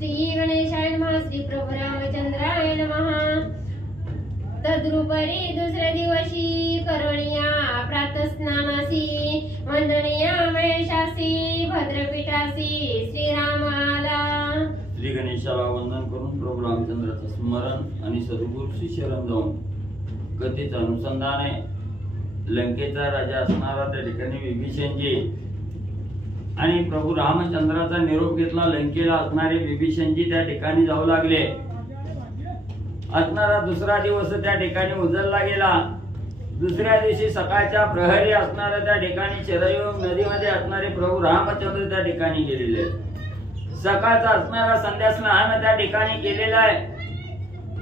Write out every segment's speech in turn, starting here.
श्री गणेशाय नमः श्री प्रभु रामचंद्राय नमः। तद्रुपरी दुसऱ्या दिवशी करणीया प्रातस्नानासी वंदनीया महेशासी भद्रपीठासी श्रीरामाला। श्री गणेशाला वंदन करून प्रभू रामचंद्राचं स्मरण आणि सद्गुरूशी शरण जाऊन कथेचं अनुसंधान आहे। लंकेचा राजा असणारा त्या ठिकाणी विभीषणजी आणि प्रभू रामचंद्राचा निरोप घेतला। लंकेला असणारे विभीषणजी त्या ठिकाणी जाऊ लागले। असणारा दुसरा दिवस त्या ठिकाणी उजळला गेला। दुसऱ्या दिवशी सकाळच्या प्रहरी असणारा त्या ठिकाणी शरयू नदीमध्ये असणारे प्रभू रामचंद्र त्या ठिकाणी गेलेले। सकाळचा असणारा संध्या स्नान त्या ठिकाणी केलेला आहे।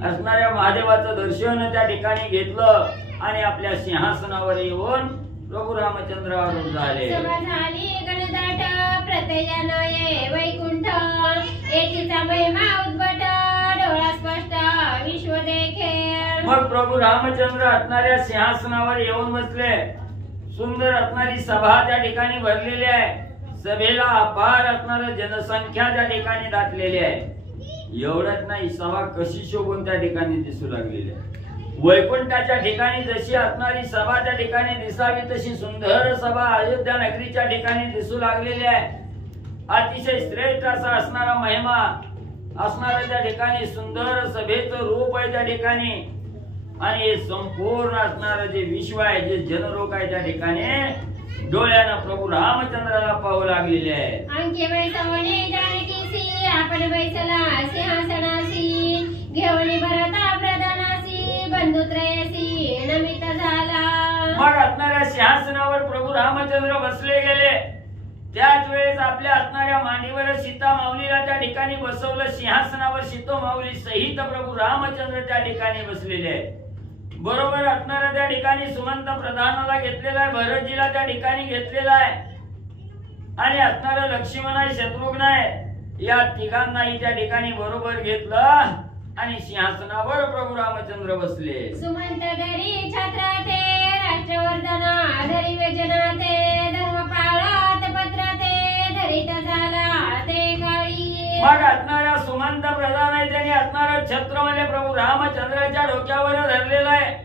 असणाऱ्या महादेवाचं दर्शन त्या ठिकाणी घेतलं आणि आपल्या सिंहासनावर येऊन प्रभू रामचंद्रावर झाले। सभा झाली गणदाट प्रत्ययन ये वैकुंठ एकीचा महिमा उद्भट डोळा स्पष्ट विश्व देखे। मग प्रभू रामचंद्र असणाऱ्या सिंहासनावर येऊन बसले। सुंदर असणारी सभा त्या ठिकाणी भरलेली आहे। सभेला अपार असणारी जनसंख्या त्या ठिकाणी दाटलेली आहे। एवढंच नाही, सभा कशी शोभून त्या ठिकाणी दिसू लागलेली आहे। वैकुंठाच्या ठिकाणी जशी असणारी सभा त्या ठिकाणी दिसावी तशी सुंदर सभा अयोध्या नगरीच्या ठिकाणी दिसू लागलेली आहे। अतिशय श्रेष्ठ असा असणारा महिमा असणारा त्या ठिकाणी सुंदर सभेचं रूप आहे त्या ठिकाणी। आणि हे संपूर्ण असणारं जे विश्व आहे, जे जनरोग आहे त्या ठिकाणी डोळ्यानं प्रभू रामचंद्राला पाहू लागलेले आहे। अंके बैसवणे जानकीसी आपण बैसला सिंहासनासी घेऊन भरता प्रधानासी बंधुत्रयसी नमित झाला। मग असणाऱ्या सिंहासनावर प्रभू रामचंद्र बसले गेले। त्याच वेळेस आपल्या असणाऱ्या मांडीवर सीता माऊलीला त्या ठिकाणी बसवलं। सिंहासनावर सीतो माऊली सहित प्रभू रामचंद्र त्या ठिकाणी बसलेले आहेत। बरोबर असणाऱ्या त्या ठिकाणी सुमंत प्रधानाला घेतलेला आहे, भरतजीला त्या ठिकाणी घेतलेला आहे आणि असणारं लक्ष्मण आहे, शत्रुघ्न आहे, या तिघांनाही त्या ठिकाणी बरोबर घेतलं आणि सिंहासनावर प्रभू रामचंद्र बसले। सुमंत धरी छत्राते राष्ट्रवर्धना धरी व्यजनाते धर्मपाळात पत्राते धरित झाला ते काळी। मग असणाऱ्या सुमंत प्रधान आहे, त्यांनी असणारं छत्र म्हणजे प्रभू रामचंद्राच्या डोक्यावर धरलेला आहे।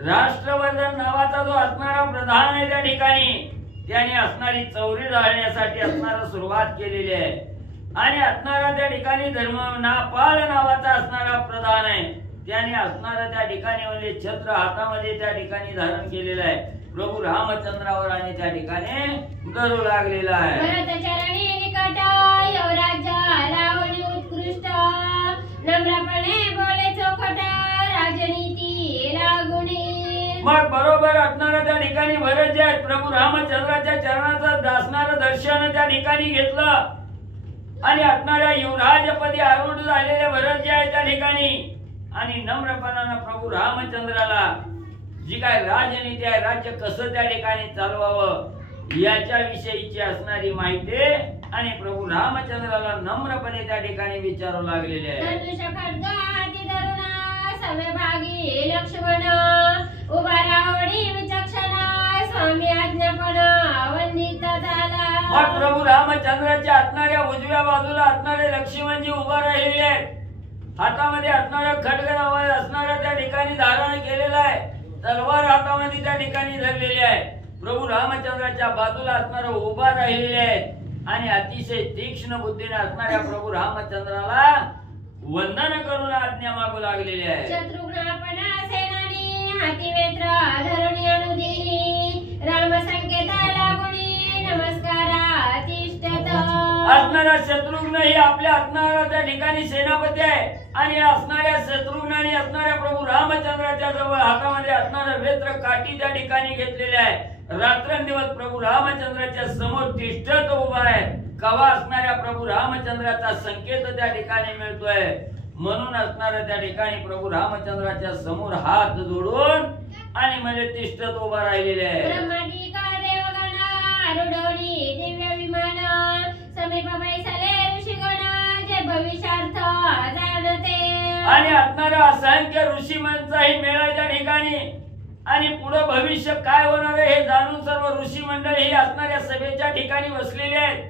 राष्ट्रवर्धन नावाचा जो असणारा प्रधान आहे त्या ठिकाणी त्याने असणारी चौरी जाळण्यासाठी असणारा सुरुवात केलेली आहे। आणि असणारा त्या ठिकाणी धर्मपाळ नावाचा असणारा प्रधान आहे, त्याने असणारा त्या ठिकाणी म्हणजे छत्र हातामध्ये त्या ठिकाणी धारण केलेलं आहे। प्रभू रामचंद्रावर आणि त्या ठिकाणी धरू लागलेला आहे। भरतचरणी निकट युवराज लावणी उत्कृष्ट नम्रपणे बोले चोखट राजनीती लागुणी। मग बरोबर असणारा त्या ठिकाणी भरत जे प्रभू रामचंद्राच्या चरणाचं असणारं दर्शन त्या ठिकाणी घेतलं आणि असणाऱ्या युवराजपदी आरूढ झालेले भरत जे आहे त्या ठिकाणी आणि नम्रपणानं प्रभू रामचंद्राला जी काय राजनीती आहे, राज्य कसं त्या ठिकाणी चालवावं याच्या विषयीची असणारी माहिती आणि प्रभू रामचंद्राला नम्रपणे त्या ठिकाणी विचारू लागलेले आहे। धनुष खड्ग हाती धरून समभागी लक्ष्मण उभा रावडी विचक्षण स्वामी आज्ञापन वंदित झाला। मग प्रभू रामचंद्राच्या असणाऱ्या उजव्या बाजूला असणारे लक्ष्मणजी उभा राहिलेले आहेत। हातामध्ये असणारा खड्ग नावाचा असणारा त्या ठिकाणी धारण केलेला आहे। तलवार हातामध्ये त्या ठिकाणी धरलेली आहे। प्रभू रामचंद्राच्या बाजूला असणारे उभा राहिलेले आहेत आणि अतिशय तीक्ष्ण बुद्धीने असणाऱ्या प्रभू रामचंद्राला वंदन करून आज्ञा मागू लागलेली आहे। शत्रुघ्न आपण सेनानी हाती वेत्र धरुणी अनुदिनी राम संकेत लागुणी नमस्कारा तिष्ठत। असणारा शत्रुघ्न ही आपल्या असणारा त्या ठिकाणी सेनापती आहे आणि असणाऱ्या शत्रुघ्नाने असणाऱ्या प्रभू रामचंद्राच्या जवळ हातामध्ये असणारं वेत्र काठी त्या ठिकाणी घेतलेले आहे। रात्रंदिवस प्रभू रामचंद्राच्या समोर तिष्ठत उभा आहे। कवा असणाऱ्या प्रभू रामचंद्राचा संकेत त्या ठिकाणी मिळतोय म्हणून असणाऱ्या त्या ठिकाणी प्रभू रामचंद्राच्या समोर हात जोडून आणि म्हणजे तिष्ठत उभा राहिलेले आहे। ब्रह्मांडिक देवगण आरूढोनी दिव्य विमान समीप बैसले ऋषीगण जे भविष्यार्थ जाणते। आणि असणारा असंख्य ऋषी मंचाही मेळाच्या ठिकाणी आणि पुढे भविष्य काय होणार आहे हे जाणून सर्व ऋषी मंडळी ही असणाऱ्या सभेच्या ठिकाणी बसलेले आहेत।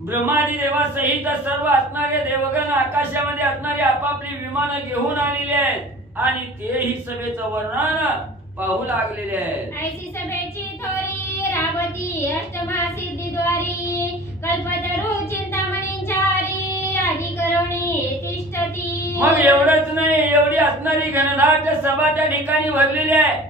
ब्रह्मादी देवासहित सर्व असणारे देवगण आकाशामध्ये असणारे आपापली विमानं घेऊन आलेले आहेत आणि तेही सभेचं वर्णन पाहू लागलेले आहेत. ऐसी सभेची थोरी रावती अष्टमा सिद्धीद्वारी कल्पतरू चिंतामणींचारी अधिकरणी तिष्ठती. मग एवढंच नाही, एवढी असणारी घनदाट सभा त्या ठिकाणी भरलेली आहे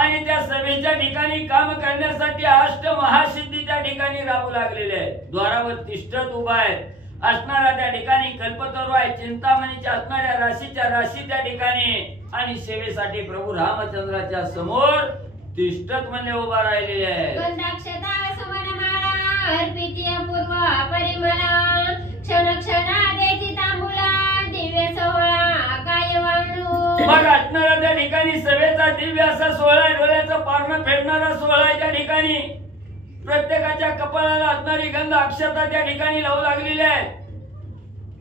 आणि त्या सभेच्या ठिकाणी काम करण्यासाठी अष्ट महासिद्धी त्या ठिकाणी राहू लागलेले आहेत. द्वारावर तिष्ठत उभा आहे असणारा त्या ठिकाणी कल्पतरू आहे, चिंतामणीच्या असणाऱ्या राशीच्या राशी त्या ठिकाणी आणि सेवेसाठी प्रभू रामचंद्राच्या समोर तिष्ठत म्हणजे उभा राहिलेले आहे. गंधाक्षता सुमनमाला अर्पिती अपूर्व परिमला क्षण क्षणा देती तांबुला दिव्य सोहळा काय वाणू. मग असणारा त्या ठिकाणी सभेचा दिव्य असा सोहळा आहे, डोळ्याचं पारणं फेडणारा सोहळा आहे. त्या ठिकाणी प्रत्येकाच्या कपाळाला असणारी गंध अक्षता त्या ठिकाणी लावू लागलेली आहे.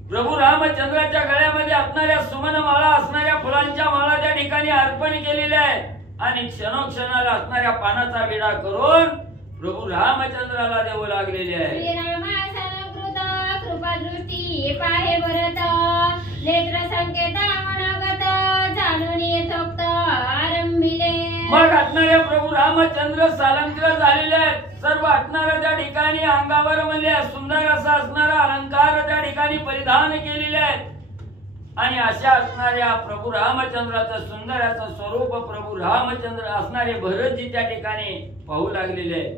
प्रभू रामचंद्राच्या गळ्यामध्ये असणाऱ्या सुमनमाळा असणाऱ्या फुलांच्या माळा त्या ठिकाणी अर्पण केलेल्या आहेत आणि क्षणोक्षणाला असणाऱ्या पानाचा विडा करून प्रभू रामचंद्राला देऊ लागलेले आहे. श्रीरामासलकृत कृपादृष्टी पाहे भरत नेत्र संकेत मनोगत जाणून यथोक्त आरंभिले. मग असणाऱ्या प्रभू रामचंद्र सालंकृत झालेले आहेत. सर्व असणाऱ्या त्या ठिकाणी अंगावर म्हणजे सुंदर असा असणारा अलंकार त्या ठिकाणी परिधान केलेले आहेत आणि अशा असणाऱ्या प्रभू रामचंद्राचं सुंदर असं स्वरूप प्रभू रामचंद्र असणारे भरतजी त्या ठिकाणी पाहू लागलेले आहेत.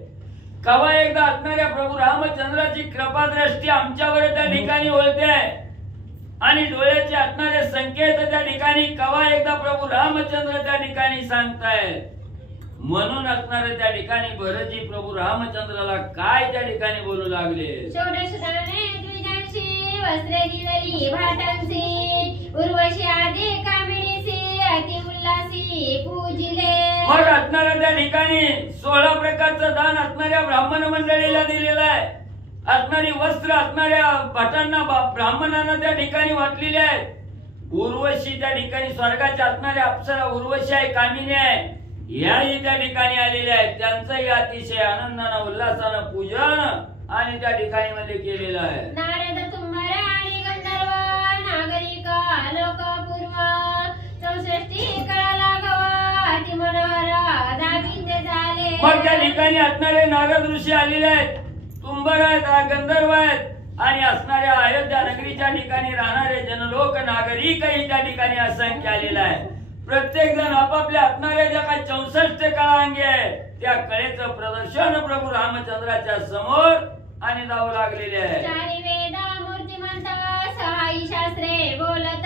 कवा एकदा असणाऱ्या प्रभू रामचंद्राची कृपादृष्टी आमच्यावर त्या ठिकाणी होते आणि डोळ्याचे असणारे संकेत त्या ठिकाणी कवा एकदा प्रभू रामचंद्र त्या ठिकाणी सांगतायत. म्हणून असणारे त्या ठिकाणी भरतजी प्रभू रामचंद्राला काय त्या ठिकाणी बोलू लागले. षोडशदाने द्विजांशी वस्त्रे दिलेली भाटांशी उर्वशी आदी कामिणीशी अति उल्हासी पूजिले. मग असणाऱ्या त्या ठिकाणी 16 प्रकारचं दान असणाऱ्या ब्राह्मण मंडळीला दिलेलं आहे. असणारी वस्त्र असणाऱ्या भटांना ब्राह्मणांना त्या ठिकाणी वाटलेले आहेत. उर्वशी त्या ठिकाणी स्वर्गाच्या असणाऱ्या अप्सरा उर्वशी आहे, कामिनी आहे, याही त्या ठिकाणी आलेल्या आहेत. त्यांचंही अतिशय आनंदानं उल्हासानं पूजन आणि त्या ठिकाणी मध्ये केलेलं आहे. नारद तुंबर आणि गंधर्व नागरिक लोकपूर्व 64 कळा लागवा अति मनोहर दाविंद झाले. मग त्या ठिकाणी असणारे नारद ऋषी आलेले आहेत, तुंबर आहेत, गंधर्व आहेत आणि असणाऱ्या अयोध्या नगरीच्या ठिकाणी राहणारे जनलोक नागरिकही त्या ठिकाणी असंख्य आलेला आहे. प्रत्येक जण आपापल्या असणाऱ्या ज्या काही 64 कळा अंगी आहे त्या कळेचं प्रदर्शन प्रभू रामचंद्राच्या समोर आणि जाऊ लागलेले आहे. चारी वेद मूर्तिमंत सहाई शास्त्रे बोलत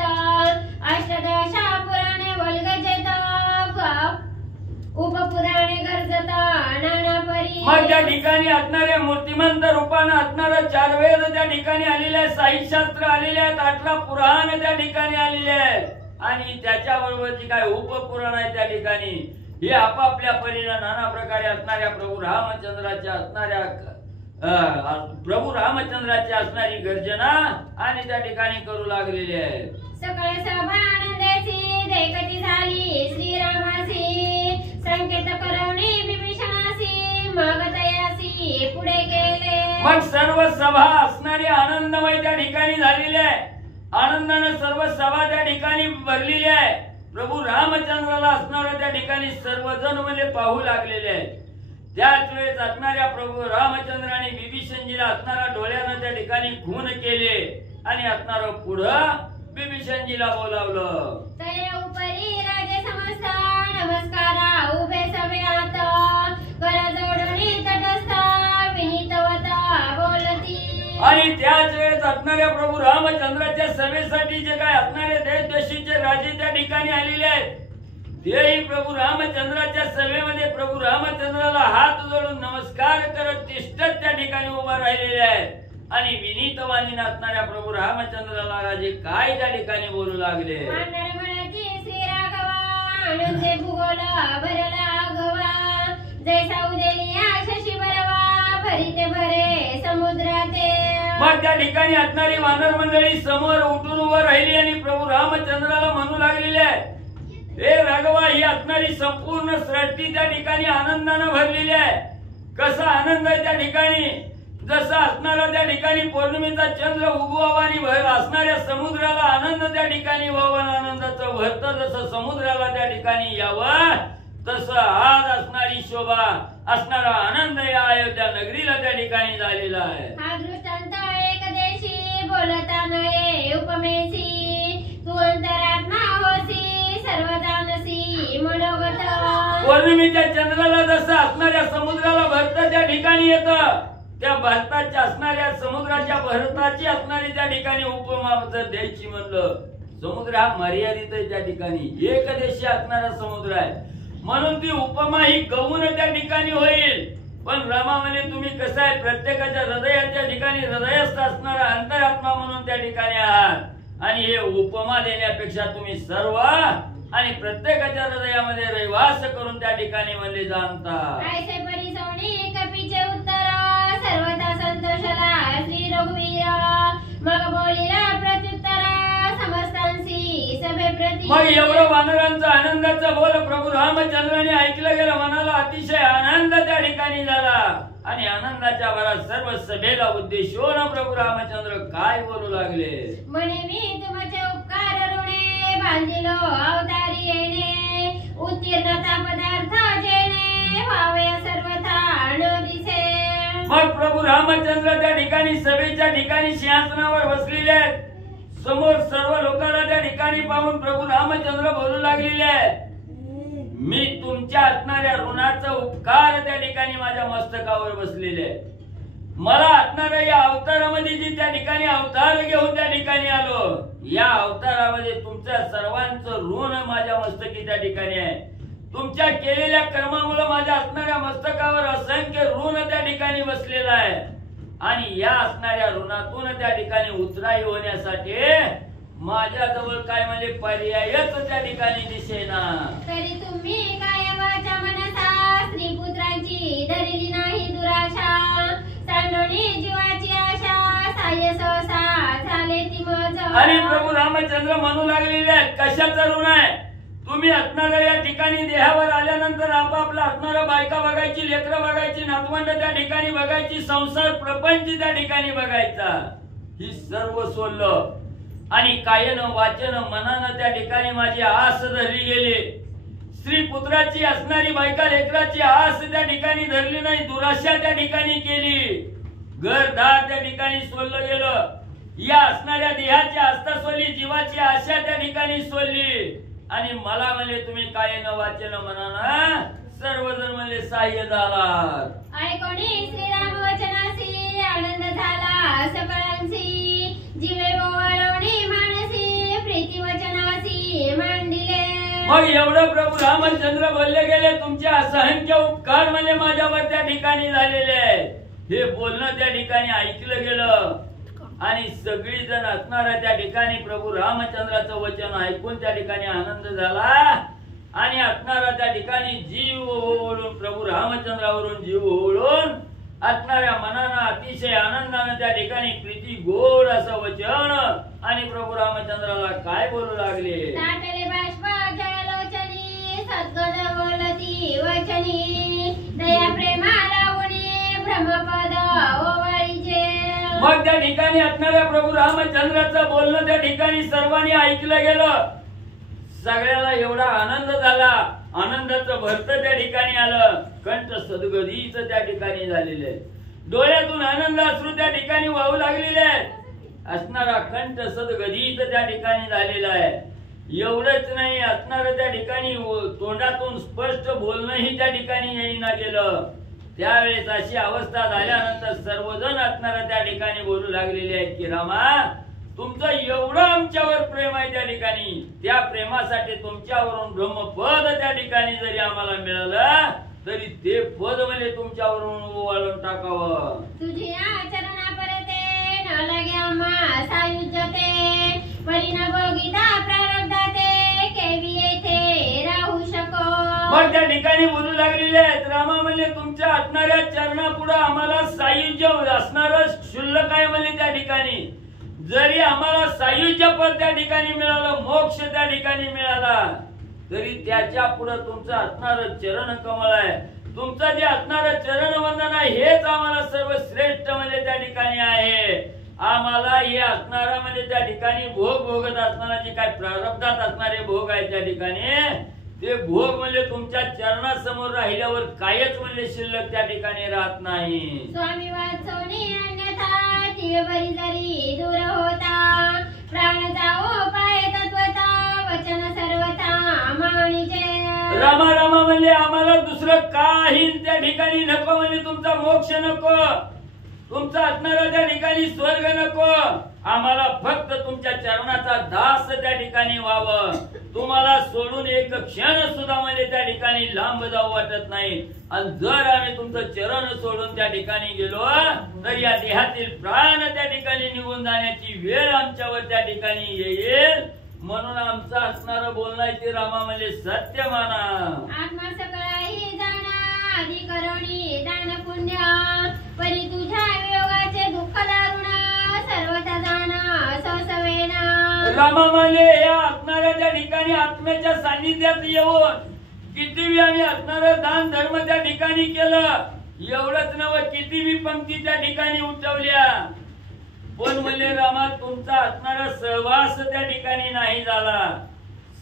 अष्टदशा पुराणे वल्गजेत उपपुराणे गरजत नाना परी. मग त्या ठिकाणी असणारे मूर्तिमंत रूपानं असणारं 4 वेद त्या ठिकाणी आलेले आहेत, साहित्य शास्त्र आलेले आहेत, 18 पुराण त्या ठिकाणी आलेले आहेत आणि त्याच्याबरोबर जी काय उपपुराण आहे त्या ठिकाणी हे आपापल्या परीने नाना प्रकारे असणाऱ्या प्रभू रामचंद्राच्या असणाऱ्या प्रभू रामचंद्राची असणारी गर्जना आणि त्या ठिकाणी करू लागलेले आहेत. सकळ सभा आनंदाची देखती झाली श्रीरामासी संकेत करवणे विभीषणासी मग तयासी पुढे गेले. मग सर्व सभा असणारी आनंदमय त्या ठिकाणी झालेली आहे. आनंदाने सर्व सभा त्या ठिकाणी भरलेली आहे. प्रभू रामचंद्राला असणाऱ्या त्या ठिकाणी सर्वजण म्हणजे पाहू लागलेले आहेत. त्याच वेळेस असणाऱ्या प्रभू रामचंद्राने विभीषणजीला असणारा डोळ्यानं त्या ठिकाणी खून केले आणि असणारं पुढं विभीषणजीला बोलावलं. तया उपरी राजे समस्त नमस्कारा उभे सभेत कर जोडणी तटस्थ विनीतवता बोलती. आणि त्याच वेळेस असणाऱ्या प्रभू रामचंद्राच्या सभेसाठी जे काय असणारे देशदशीचे राजे त्या ठिकाणी आलेले आहेत तेही प्रभू रामचंद्राच्या सभेमध्ये प्रभू रामचंद्राला हात जोडून नमस्कार करत तिष्ठत त्या ठिकाणी उभा राहिलेले आहेत आणि विनीतवाणी असणाऱ्या प्रभू रामचंद्राला राजे काय त्या ठिकाणी बोलू लागले. मांडर म्हणती श्री राघवा आनंदे भूगोल भरला गवा जैसा उदेलिया शशी बरवा भरिते भरे समुद्राते. मग त्या ठिकाणी असणारी वानर मंडळी समोर उठून उभं राहिली आणि प्रभू रामचंद्राला म्हणू लागलेले आहे, हे राघवा, ही असणारी संपूर्ण सृष्टी त्या ठिकाणी आनंदानं भरलेली आहे. कसा आनंद आहे त्या ठिकाणी. जसं असणारा त्या ठिकाणी पौर्णिमेचा चंद्र उगवावा आणि असणाऱ्या समुद्राला आनंद त्या ठिकाणी व्हावा, आनंदाचं भरत जसं समुद्राला त्या ठिकाणी यावं, तसं आज असणारी शोभा, असणारा आनंद या अयोध्या नगरीला त्या ठिकाणी झालेला आहे. हा दृष्टांत एकदेशी बोलता नये उपमेशी, तू अंतरात्मा होसी सर्व जानसी मनोगत. पौर्णिमेच्या चंद्राला जसं असणाऱ्या समुद्राला भरत त्या ठिकाणी येतं, त्या भारताच्या असणाऱ्या समुद्राच्या भरताची असणारी त्या ठिकाणी उपमा जर द्यायची म्हणलं, समुद्र हा मर्यादित आहे त्या ठिकाणी, एक देशी असणारा समुद्र आहे, म्हणून ती उपमा ही गौण त्या ठिकाणी होईल. पण रमा म्हणे तुम्ही कसं आहे, प्रत्येकाच्या हृदयाच्या ठिकाणी हृदयस्थ असणारा अंतरात्मा म्हणून त्या ठिकाणी आहात, आणि हे उपमा देण्यापेक्षा तुम्ही सर्व आणि प्रत्येकाच्या हृदयामध्ये रहिवास करून त्या ठिकाणी म्हणले जाणता. ऐसे परिसोनी कपीचे उत्तर सर्वथा संतोषला श्री रघुवीर, मग बोलिला प्रत्युत्तर समस्तांसी सभे प्रती. मग एवढं वानरांचं आनंदाचं बोल प्रभू रामचंद्राने ऐकलं गेलं, मनाला अतिशय आनंद त्या ठिकाणी झाला, आणि आनंदाच्या भरात सर्व सभेला उद्देशून प्रभू रामचंद्र काय बोलू लागले. म्हणे मी तुमचे उपकार ऋणे बांधिलो अवतारी येणे, उत्तीर्णता पदार्थ जेणे व्हावे सर्वथा न दिसे. मग प्रभू रामचंद्र त्या ठिकाणी सभेच्या ठिकाणी सिंहासनावर बसलेले आहेत, समोर सर्व लोकांना त्या ठिकाणी पाहून प्रभू रामचंद्र बोलू लागलेले आहेत, मी तुमच्या असणाऱ्या ऋणाचा उपकार त्या ठिकाणी माझ्या मस्तकावर बसलेले आहे, मला असणाऱ्या या अवतारामध्ये जी त्या ठिकाणी अवतार घेऊन त्या ठिकाणी आलो, या अवतारामध्ये तुमच्या सर्वांचं ऋण माझ्या मस्तकी त्या ठिकाणी आहे, तुमच्या केलेल्या कर्मामुळे माझ्या असणाऱ्या मस्तकावर असंख्य ऋण त्या ठिकाणी बसलेला आहे, आणि या असणाऱ्या ऋणातून त्या ठिकाणी उतराई होण्यासाठी माझ्या जवळ काय म्हणजे पर्यायच त्या ठिकाणी दिसेना. तरी तुम्ही काय वाचा मनसा स्त्री पुत्रांची धरली नाही दुराशा, सांडोनी जीवाची आशा साय सहसा झाले ती मज. आणि प्रभू रामचंद्र म्हणू लागलेले आहेत, कशाचं ऋण आहे, तुम्ही असणाऱ्या या ठिकाणी देहावर आल्यानंतर आपापला असणारा बायका बघायची, लेकरं बघायची, नातवंड त्या ठिकाणी बघायची, संसार प्रपंच त्या ठिकाणी बघायचा, ही सर्व सोडलं, आणि कायनं वाचन मनानं त्या ठिकाणी माझी आस धरली गेली, स्त्री पुत्राची असणारी बायका लेकराची आस त्या ठिकाणी धरली नाही, दुराशा त्या ठिकाणी केली, घरदार त्या ठिकाणी सोडलं गेलं, या असणाऱ्या देहाची आस्था सोडली, जीवाची आशा त्या ठिकाणी सोडली, आणि मला म्हणले तुम्ही काय न वाचन म्हणा सर्वजण म्हणले सहाय्य झाला. ऐकोनी श्रीराम वचनासी आनंद झाला सकळांसी, जीवे ओवाळवणी मानसी प्रीती वचनासी मांडिले. मग एवढं प्रभू रामचंद्र बोलले गेले, तुमचे असंख्य उपकार म्हणजे माझ्यावर त्या ठिकाणी झालेले आहे, हे बोलणं त्या ठिकाणी ऐकलं गेलं, आणि सगळी जण असणाऱ्या त्या ठिकाणी प्रभू रामचंद्राचं वचन ऐकून त्या ठिकाणी आनंद झाला, आणि असणारा त्या ठिकाणी जीव ओळून प्रभू रामचंद्रावरून जीव ओळून असणाऱ्या मनानं अतिशय आनंदानं त्या ठिकाणी प्रीती गोड असं वचन, आणि प्रभू रामचंद्राला काय बोलू लागले. ताटले बाष्प जयलोचनी सद्गद बोलती वचनी, दया प्रेमा लावणी भ्रमपद ओवाळीचे. मग त्या ठिकाणी असणाऱ्या प्रभू रामचंद्राचं बोलणं त्या ठिकाणी सर्वांनी ऐकलं गेलं, सगळ्याला एवढा आनंद झाला, आनंदाचं भरत त्या ठिकाणी आलं, कंठ सद्गदीच त्या ठिकाणी झालेले, डोळ्यातून आनंद अश्रू त्या ठिकाणी वाहू लागलेले आहेत, असणारा कंठ सद्गदीच त्या ठिकाणी झालेला आहे. एवढंच नाही, असणार त्या ठिकाणी तोंडातून स्पष्ट बोलणंही त्या ठिकाणी येईना गेलं. त्यावेळेस अशी अवस्था झाल्यानंतर सर्वजण असणारा त्या ठिकाणी बोलू लागलेले आहेत की रामा, तुमचं एवढं आमच्यावर प्रेम आहे त्या ठिकाणी, त्या प्रेमासाठी तुमच्यावरून ब्रह्मपद त्या ठिकाणी जरी आम्हाला मिळालं तरी ते पद म्हणजे तुमच्यावरून ओवाळून टाकावं. तुझी आचरणा परते न लगे आम्हा सायुज्यते, परिण भोगिता प्रारब्धाते केवी येथे राहू शको. मग त्या ठिकाणी बोलू लागलेले आहेत, रामा म्हणजे तुमच्या असणाऱ्या चरणापुढे आम्हाला सायुज्य असणारं शुल्लक आहे म्हणजे त्या ठिकाणी, जरी आम्हाला सायुज्य पद त्या ठिकाणी मिळालं, मोक्ष त्या ठिकाणी मिळाला, तरी त्याच्या पुढे तुमचं असणारं चरण कमळ आहे, तुमचं जे असणारं चरणवंदन आहे हेच आम्हाला सर्वश्रेष्ठ म्हणजे त्या ठिकाणी आहे. आम्हाला हे असणारा म्हणजे त्या ठिकाणी भोग भोगत असणारा जे काय प्रारब्धात असणारे भोग आहे त्या ठिकाणी ते भोग म्हणजे तुमच्या चरणासमोर राहिल्यावर कायच म्हणजे शिल्लक त्या ठिकाणी राहत नाही. स्वामी वाचवणे अन्यथा ती बरी जरी दूर होता प्राण जाओ पाय तत्वता वचन सर्वथा मानिजे. रामा रामा म्हणजे आम्हाला दुसरं काही त्या ठिकाणी नको म्हणजे तुमचा मोक्ष नको तुमचा असणारा त्या ठिकाणी स्वर्ग नको आम्हाला फक्त तुमच्या चरणाचा दास त्या ठिकाणी व्हावं. तुम्हाला सोडून एक क्षण सुद्धा म्हणजे त्या ठिकाणी लांब जाऊ वाटत नाही. आणि जर आम्ही तुमचं चरण सोडून त्या ठिकाणी गेलो तर या देहातील प्राण त्या ठिकाणी निघून जाण्याची वेळ आमच्यावर त्या ठिकाणी येईल. म्हणून आमचं असणारं बोलणं ते रामा म्हणजे सत्य माना. आत्मा सकळाही जाणा आधी करोणी दान पुण्य परी तुझ्या वियोगाचे दुःख दारुण सर्वथा जाणा ससवेना. रामा म्हणजे या असणाऱ्या त्या ठिकाणी आत्म्याच्या सानिध्यात येऊन किती बी आम्ही असणारं दान धर्म त्या ठिकाणी केलं एवढंच नव किती बी पंक्ती त्या ठिकाणी उठवल्या पण म्हणजे रामा तुमचा असणारा सहवास त्या ठिकाणी नाही झाला.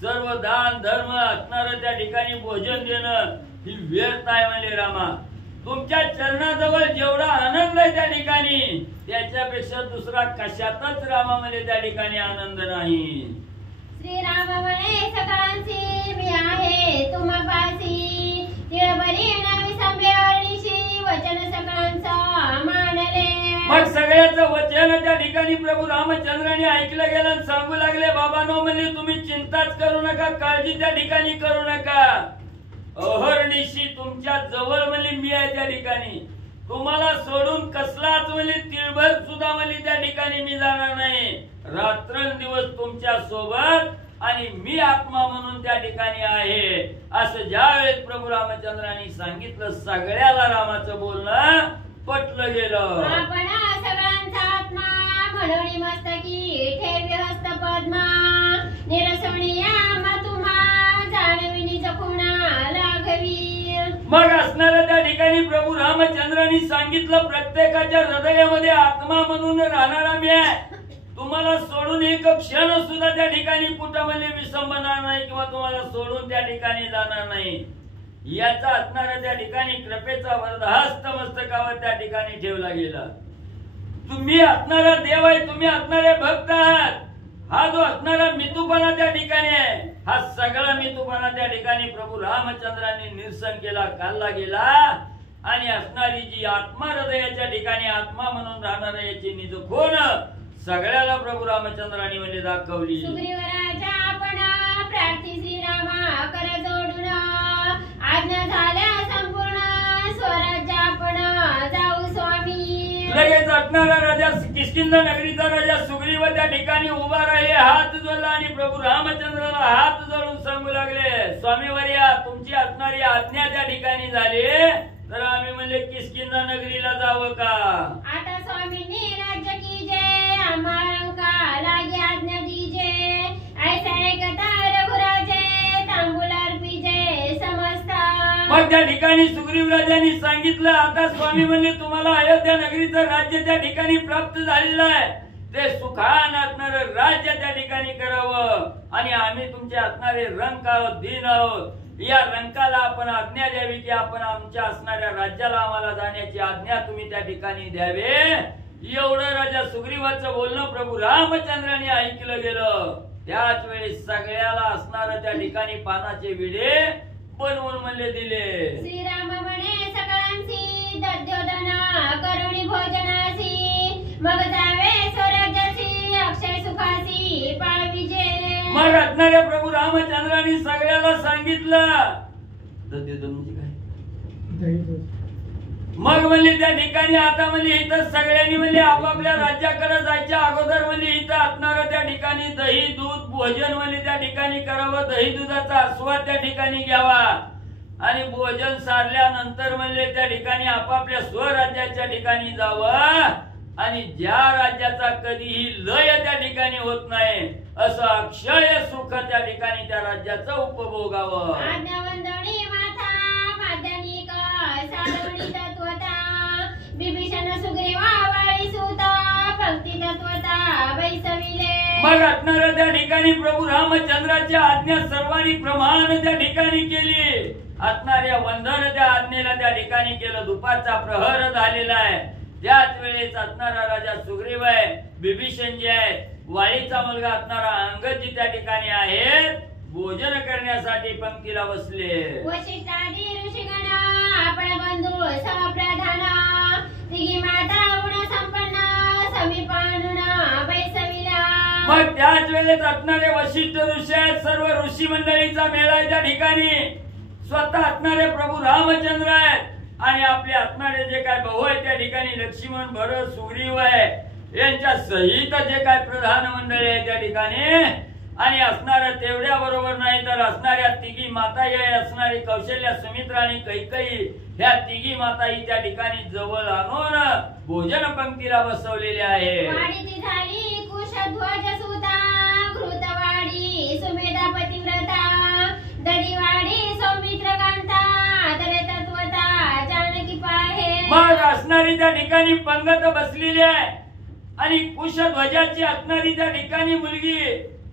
सर्व दान धर्म असणारं त्या ठिकाणी भोजन देणं ही व्यर्थ आहे म्हणजे रामा. तुमच्या चरणाजवळ जेवढा आनंद आहे त्या ठिकाणी त्याच्यापेक्षा दुसरा कशातच रामा म्हणजे त्या ठिकाणी आनंद नाही. श्रीराम म्हणे सकळांची मी आहे तुम्हापासी तिळबरी नवी संभेवणीशी वचन सकळांचा मानले. मग सगळ्याचं वचन त्या ठिकाणी प्रभू रामचंद्राने ऐकलं गेलं आणि सांगू लागले बाबांनो म्हणजे तुम्ही चिंताच करू नका काळजी त्या ठिकाणी करू नका. अहर्निशी तुमच्या जवळ म्हणजे मी आहे त्या ठिकाणी तुम्हाला सोडून कसलाच म्हणजे तिळभर सुद्धा म्हणजे त्या ठिकाणी मी जाणार नाही. रात्रंदिवस तुमच्या सोबत आणि मी आत्मा म्हणून त्या ठिकाणी आहे असं ज्यावेळेस प्रभू रामचंद्रांनी सांगितलं सगळ्याला रामाचं बोलणं पटलं गेलं. आपण सगळ्यांचा आत्मा म्हणून मस्तकी ठेवी हस्त पद्मा निरसवणीया तुम्हा जाणविनी जपुणा लागवी. मग असणाऱ्या त्या ठिकाणी प्रभू रामचंद्रांनी सांगितलं प्रत्येकाच्या हृदयामध्ये आत्मा म्हणून राहणारा मी आहे. तुम्हाला सोडून एक क्षण सुद्धा त्या ठिकाणी कुटामध्ये विसंबणार नाही किंवा तुम्हाला सोडून त्या ठिकाणी जाणार नाही. याचा असणारा त्या ठिकाणी कृपेचा वरदहस्त मस्तकावर त्या ठिकाणी ठेवला गेला. तुम्ही असणारा देव आहे तुम्ही असणारे भक्त आहात. हा जो असणारा मितूपणा त्या ठिकाणी आहे हा सगळा मितूपणा त्या ठिकाणी प्रभू रामचंद्रांनी निरसन केला काढला गेला आणि असणारी जी आत्मा हृदयाच्या ठिकाणी आत्मा म्हणून राहणार याची निज कोण सगळ्याला प्रभू रामचंद्रांनी म्हणजे दाखवली. सुग्रीवराजा आपण प्रार्थी श्रीरामा कर जोडून आज्ञा झाल्या संपूर्ण स्वराज्य आपण जाऊ स्वामी. लगेच असणारा राजा किष्किंधा नगरीचा राजा सुग्रीव त्या ठिकाणी उभा राहिले हात जोडला आणि प्रभू रामचंद्राला हात जोडून सांगू लागले स्वामीवर्या तुमची असणारी आज्ञा त्या ठिकाणी झाली तर आम्ही म्हणजे किष्किंधा नगरीला जावं का. आता स्वामींनी राज्य कीजे आम्हाला लागी आज्ञा दीजे ऐसा ऐकता रघुराजे तांबूल अर्पीजे समजता. मग त्या ठिकाणी सुग्रीव राजांनी सांगितलं आता स्वामी म्हणजे तुम्हाला अयोध्या नगरीचं राज्य त्या ठिकाणी प्राप्त झालेलं आहे ते सुखान असणारं राज्य त्या ठिकाणी करावं आणि आम्ही तुमचे असणारे रंक आहोत दीन आहोत. या रंकाला आपण आज्ञा द्यावी की आपण आमच्या असणाऱ्या राज्याला आम्हाला जाण्याची आज्ञा तुम्ही त्या ठिकाणी द्यावे. एवढं राजा सुग्रीवाचं बोलणं प्रभू रामचंद्रांनी ऐकलं गेलं. त्याच वेळी सगळ्याला असणारं त्या ठिकाणी पानाचे विडे बनवून म्हणले दिले. श्रीराम म्हणे सगळ्यांची दद्योधना करुणी भोजनासी मग जावे स्वराज्यासी अक्षय सुखासी पाळविजे. मग असणाऱ्या प्रभू रामचंद्रांनी सगळ्याला सांगितलं दद्योधन म्हणजे काय. मग म्हणजे त्या ठिकाणी आता म्हणजे इथं सगळ्यांनी म्हणजे आपापल्या राज्याकडे जायच्या अगोदर म्हणजे इथं असणारं त्या ठिकाणी दही दूध भोजन म्हणजे त्या ठिकाणी करावं. दही दुधाचा आस्वाद त्या ठिकाणी घ्यावा आणि भोजन सारल्यानंतर म्हणजे त्या ठिकाणी आपापल्या स्वराज्याच्या ठिकाणी जावं आणि ज्या राज्याचा कधीही लय त्या ठिकाणी होत नाही असं अक्षय सुख त्या ठिकाणी त्या राज्याचं उपभोगावं. आज्ञावंदनी माथा माध्यनिका विभीषण सुग्रीवा वाळी सुता भक्ती तत्वता बैसविले. मग असणाऱ्या त्या ठिकाणी प्रभू रामचंद्राची आज्ञा सर्वांनी प्रमाण त्या ठिकाणी केली. असणाऱ्या वंदन त्या आज्ञेला त्या ठिकाणी केलं. दुपारचा प्रहर झालेला आहे. त्याच वेळेस असणारा राजा सुग्रीव आहे, विभीषण जे आहे, वाळीचा मुलगा असणारा अंगद जी त्या ठिकाणी आहेत, भोजन करण्यासाठी पंक्तीला बसले. वशिष्ठादी ऋषिगण आपण बंधू सप्रधान तिघी माता गुण संपन्न समीपानुन बैसविला. मग त्याच वेळेस असणारे वशिष्ठ ऋषी आहेत, सर्व ऋषी मंडळीचा मेळा आहे त्या ठिकाणी. स्वतः असणारे प्रभू रामचंद्र आहेत आणि आपले असणारे जे काय भाऊ आहेत त्या ठिकाणी लक्ष्मण, भरत, सुग्रीव आहे, यांच्या सहित जे काय प्रधान मंडळी आहे त्या ठिकाणी. आणि असणाऱ्या तेवढ्या बरोबर नाही तर असणाऱ्या तिघी माताई असणारी कौशल्या, सुमित्रा आणि कैकेयी ह्या तिघी माताई त्या ठिकाणी जवळ आणून भोजन पंक्तीला बसवलेले आहे. वाडीची झाली कुशध्वज सुता घृतवाडी सुमेधा पतिव्रता दडीवाडी सौमित्र कांता आदर तत्वता जानकी पाहे. मग असणारी त्या ठिकाणी पंगत बसलेली आहे आणि कुशध्वजाची असणारी त्या ठिकाणी मुलगी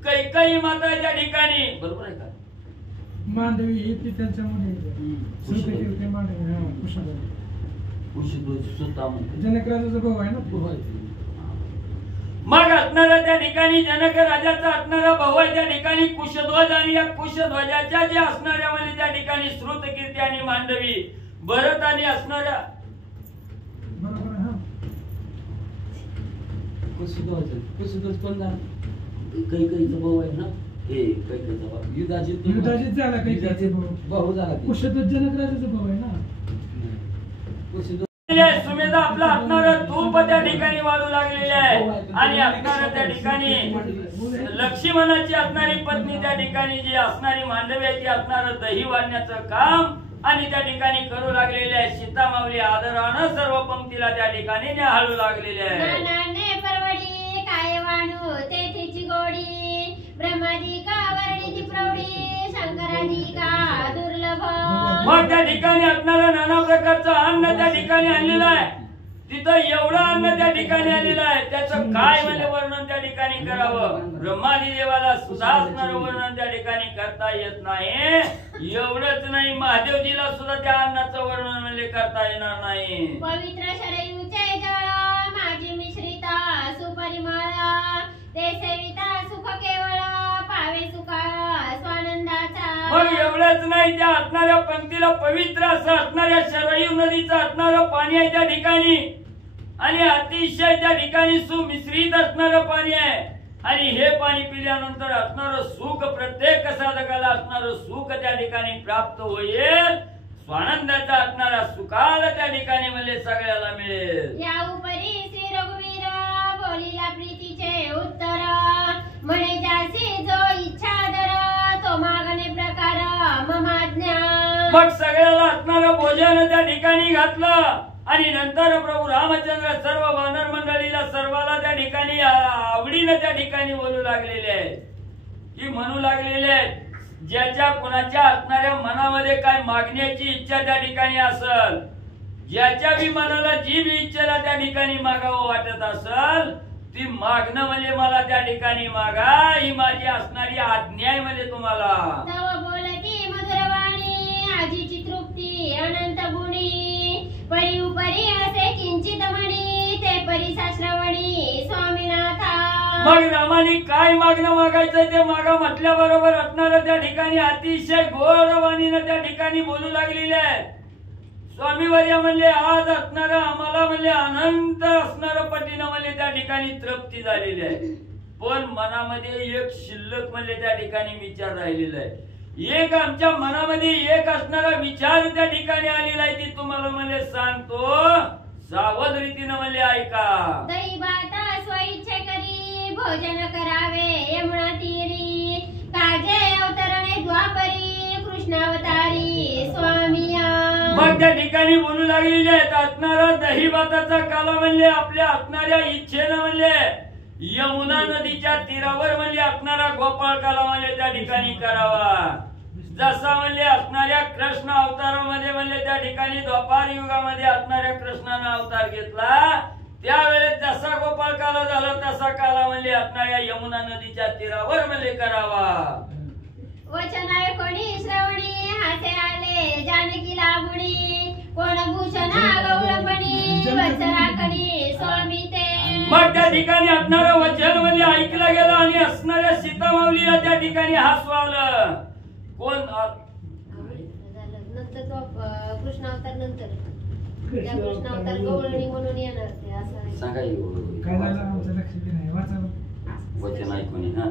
कैकेयी माता त्या ठिकाणी. बरोबर आहे का? मांडवी ही ती त्यांच्यामध्ये जनकराजाचा भाऊ आहे ना. मग असणारा त्या ठिकाणी जनक राजाचा असणारा भाऊ आहे त्या ठिकाणी कुशध्वज. आणि या कुशध्वजाच्या जे असणाऱ्या म्हणजे त्या ठिकाणी श्रुतकीर्ती आणि मांडवी भरत आणि असणाऱ्या बरोबर आहे. कुशध्वज पण झाला. कैकेयीचा भाऊ आहे ना. हे कैकेयीचा भाऊ युधाजित झाला कैकेयीचा भाऊ झाला. कुशध्वज जनकराजाचा भाऊ आहे ना. सुमेधा आपला असणारा तूप त्या ठिकाणी वाढू लागलेले आहे. आणि असणारा त्या ठिकाणी लक्ष्मणाची असणारी पत्नी त्या ठिकाणी जी असणारी मांडवी आहे ती असणारं दही वाढण्याचं काम आणि त्या ठिकाणी करू लागलेले आहे. सीता माऊली आदरानं सर्व पंक्तीला त्या ठिकाणी न्याहाळू लागलेले आहे. नानाने परवडी काय वाणू तेथीची गोडी ब्रह्मादिका वर्णीची प्रौढी शंकरादिका दुर्लभ. मग त्या ठिकाणी असणारं नाना प्रकारचं अन्न त्या ठिकाणी आणलेलं आहे. तिथं एवढं अन्न त्या ठिकाणी आलेलं आहे, त्याचं काय म्हणजे वर्णन त्या ठिकाणी करावं. ब्रह्मादी देवाला सुद्धा असणारं वर्णन त्या ठिकाणी करता येत नाही. एवढंच नाही, महादेवजीला सुद्धा त्या अन्नाचं वर्णन म्हणजे करता येणार नाही. पवित्र शरयूचे जळ माझी मिश्रिता सुपरिमळ ते सेविता सुख केवळ पावे सुखा स्वानंदाचा. मग एवढंच नाही, त्या असणाऱ्या पंक्तीला पवित्र असं असणाऱ्या शरयू नदीचं असणारं पाणी आहे त्या ठिकाणी. आणि अतिशय त्या ठिकाणी सुमिश्रित असणारं पाणी आहे. आणि हे पाणी पिल्यानंतर असणारं सुख प्रत्येक साधकाला असणारं सुख त्या ठिकाणी प्राप्त होईल. स्वानंदाचा असणारा सुखाला त्या ठिकाणी म्हणजे सगळ्याला मिळेल. या उपरी श्री रघुवीर बोलिला प्रीतीचे उत्तर म्हणे जासी जो इच्छा दर तो मागणे प्रकार ममाज्ञा. मग सगळ्याला असणारं भोजन त्या ठिकाणी घातलं आणि नंतर प्रभू रामचंद्र सर्व वानर मंडळीला सर्वाला त्या ठिकाणी आवडीनं त्या ठिकाणी बोलू लागलेले आहेत की म्हणू लागलेले आहेत. ज्याच्या कुणाच्या असणाऱ्या मनामध्ये काय मागण्याची इच्छा त्या ठिकाणी असल, ज्याच्या बी मनाला जी बी इच्छेला त्या ठिकाणी मागावं वाटत असल, ती मागणं म्हणजे मला त्या ठिकाणी मागा, ही माझी असणारी आज्ञा आहे म्हणजे तुम्हाला. तव बोलती मधुरवाणी आजीची तृप्ती अनंत गुणी परी उपरी असे किंचित म्हणी ते परी शास्त्रवणी स्वामीनाथा. मग रामाने काय मागणं मागायचं ते मागा म्हटल्याबरोबर असणारं त्या ठिकाणी अतिशय गोड वाणीनं त्या ठिकाणी बोलू लागलेले आहेत. स्वामीवर्य म्हणले आज असणारं आम्हाला म्हणजे अनंत असणारं पटीनं म्हणजे त्या ठिकाणी तृप्ती झालेली आहे. पण मनामध्ये एक शिल्लक म्हणजे त्या ठिकाणी विचार राहिलेला आहे. एक आमच्या मनामध्ये एक असणारा विचार त्या ठिकाणी आलेला आहे, ती तुम्हाला म्हणजे सांगतो, सावध रीतीनं म्हणजे ऐका. दही भात स्वइच्छे करी भोजन करावे यमुना तीरी काजे अवतरणे द्वापरी कृष्णावतारी स्वामिया. मग त्या ठिकाणी बोलू लागलेले आहेत. असणारा दही भाताचा काला म्हणजे आपल्या असणाऱ्या इच्छेनं म्हणजे यमुना नदीच्या तीरावर म्हणजे असणारा गोपाळ काला म्हणजे त्या ठिकाणी करावा. जसा म्हणले असणाऱ्या कृष्ण अवतारामध्ये म्हणले त्या ठिकाणी द्वापार युगामध्ये असणाऱ्या कृष्णानं अवतार घेतला, त्यावेळेस जसा गोपाळ काला झाला तसा काला म्हणले असणाऱ्या यमुना नदीच्या तीरावर म्हणले करावा. वचन ऐकोणी श्रवणी हासे आले जानकी लागुणी, कोण भूषणा गौरपणी वत्स राखणी स्वामी ते. मग त्या ठिकाणी असणारं वचन म्हणजे ऐकलं गेलं आणि असणाऱ्या सीता माऊलीला त्या ठिकाणी हसू आलं. कोण नंतर तो कृष्ण अवतार नंतर त्या कृष्ण अवतार गवळणी म्हणून येणार ते असं सांगा काय झालं आमचं लक्ष बी नाही वाचा. वचन ऐकून हा.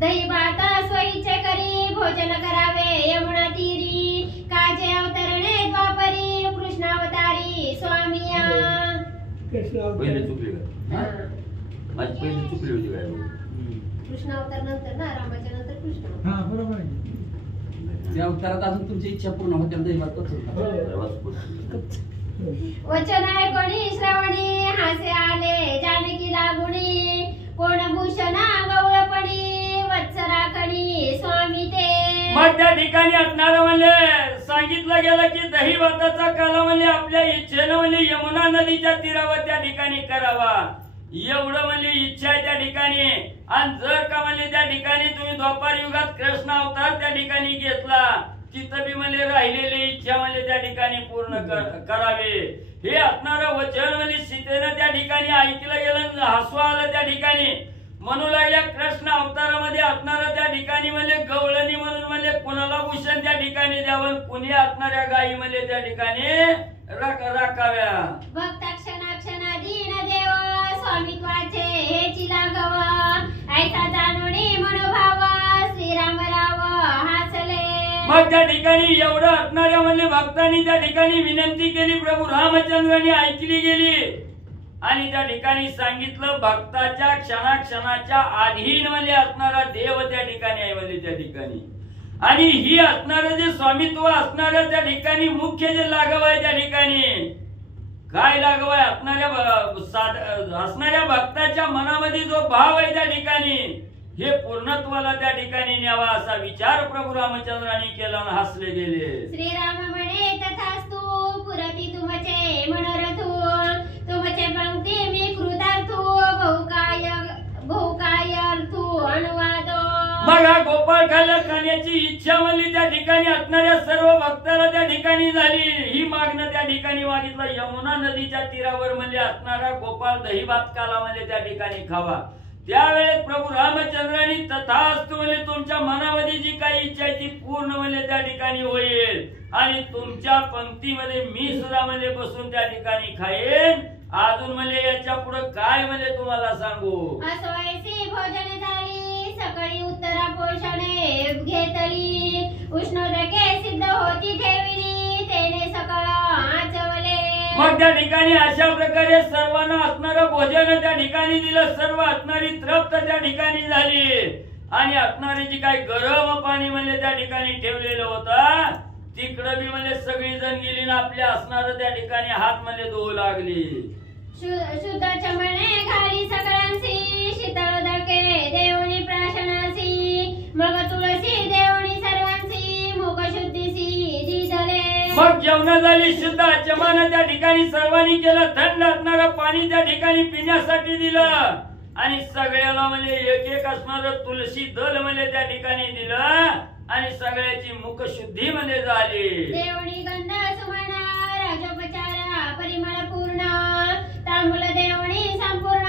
दही भात सोयीचे करी भोजन करावे यमुना तीरी, काजे अवतरणे द्वापरी कृष्ण अवतारी स्वामिया. पहिले चुकली का? माझी पहिली चुकली होती काय? कृष्ण अवतार नंतर ना, रामाच्या नंतर कृष्ण अवतार. हा बरोबर आहे. त्या अवतारात अजून तुमची इच्छा पूर्ण होते दैवात वचन ऐकोणी श्रवणी हासे आले जानकी लागुणी, कोण भूषणा गवळपणी वत्स राखणी स्वामी ते. मग त्या ठिकाणी असणारं म्हणले सांगितलं गेलं की दही भाताचा काला म्हणले आपल्या इच्छेनं म्हणजे यमुना नदीच्या तीरावर त्या ठिकाणी करावा, एवढं म्हणजे इच्छा आहे त्या ठिकाणी. आणि जर का म्हणजे त्या ठिकाणी तुम्ही द्वापार युगात कृष्ण अवतार त्या ठिकाणी घेतला, तिथं बी म्हणजे राहिलेली इच्छा म्हणजे त्या ठिकाणी पूर्ण करावे. हे असणारं वचन म्हणजे सीतेनं त्या ठिकाणी ऐकलं गेलं, हसू आलं त्या ठिकाणी. म्हणू लागल्या कृष्ण अवतारामध्ये असणारं त्या ठिकाणी म्हणजे गवळणी म्हणून म्हणजे कुणाला भूषण त्या ठिकाणी द्यावं, कुणी असणाऱ्या गायी म्हणजे त्या ठिकाणी राखाव्या. भक्त क्षणा दीन देव स्वामित्वाचे हेची लागव, ऐसा जाणूनी मनोभाव श्रीरामराव हासले. मग त्या ठिकाणी एवढं असणाऱ्या म्हणजे भक्तांनी त्या ठिकाणी विनंती केली, प्रभू रामचंद्रांनी ऐकली गेली. आणि त्या ठिकाणी सांगितलं भक्ताच्या क्षणाच्या अधीन म्हणजे असणारा देव त्या ठिकाणी आहे म्हणजे त्या ठिकाणी. आणि ही असणारं जे स्वामित्व असणाऱ्या त्या ठिकाणी मुख्य जे लागव आहे त्या ठिकाणी काय लागव आहे, असणाऱ्या भक्ताच्या मनामध्ये जो भाव आहे त्या ठिकाणी हे पूर्णत्वाला त्या ठिकाणी न्यावा असा विचार प्रभू रामचंद्रांनी केला आणि हसले गेले. श्रीराम म्हणे तथास्तु पुरती तुमचे मनोरथू, तुमचे पंक्ती मी कृतार्थू बहुकाय अर्थू अनुवाद. मग हा गोपाळ खायला खाण्याची इच्छा म्हणली त्या ठिकाणी असणाऱ्या सर्व भक्ताला त्या ठिकाणी झाली. ही मागणं त्या ठिकाणी मागितलं, यमुना नदीच्या तीरावर म्हणजे असणारा गोपाळ दही भात काला म्हणजे त्या ठिकाणी खावा. त्यावेळेस प्रभू रामचंद्रांनी तथास्तु म्हणजे तुमच्या मनामध्ये जी काही इच्छा आहे ती पूर्ण म्हणजे त्या ठिकाणी होईल. आणि तुमच्या पंक्तीमध्ये मी सुद्धा म्हणजे बसून त्या ठिकाणी खाईन. अजून म्हणजे याच्या पुढे काय म्हणजे तुम्हाला सांगू. असोयसी भोजन झाली सकाळी उत्तरा पोषणे घेतली, उष्णोदके सिद्ध होती ठेविली तेने सकळ आचवले. मग त्या ठिकाणी अशा प्रकारे सर्वांना असणारं भोजन त्या ठिकाणी दिलं, सर्व असणारी तृप्त त्या ठिकाणी झाली. आणि असणारी जी काही गरम पाणी म्हणजे त्या ठिकाणी ठेवलेलं होतं तिकडं बी म्हणजे सगळी जण गेली ना आपल्या असणारं त्या ठिकाणी हात म्हणजे धुवू लागली. शुद्ध चमणे घाली सगळ्यांसी, शीतलोदके देवणी प्राशनासी, मग तुळसी देवणी सर्वांसी, मुख शुद्धीसी दिदले. मग जेवण झाली, शुद्ध आचमन त्या ठिकाणी सर्वांनी केलं, थंड असणारं पाणी त्या ठिकाणी पिण्यासाठी दिलं. आणि सगळ्याला म्हणजे एक एक असणारं तुळशी दल म्हणजे त्या ठिकाणी दिलं. आणि सगळ्याची मुख शुद्धी म्हणजे झाली. देवणी गंध सुमन राजोपचार परिमळ पूर्ण, तांबूल देवणी संपूर्ण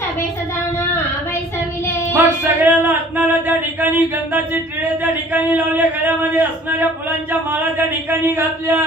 सभेस जाणा बैसविले. मग सगळ्याला असणाऱ्या त्या ठिकाणी गंधाचे टिळे त्या ठिकाणी लावले, गळ्यामध्ये असणाऱ्या फुलांच्या माळा त्या ठिकाणी घातल्या.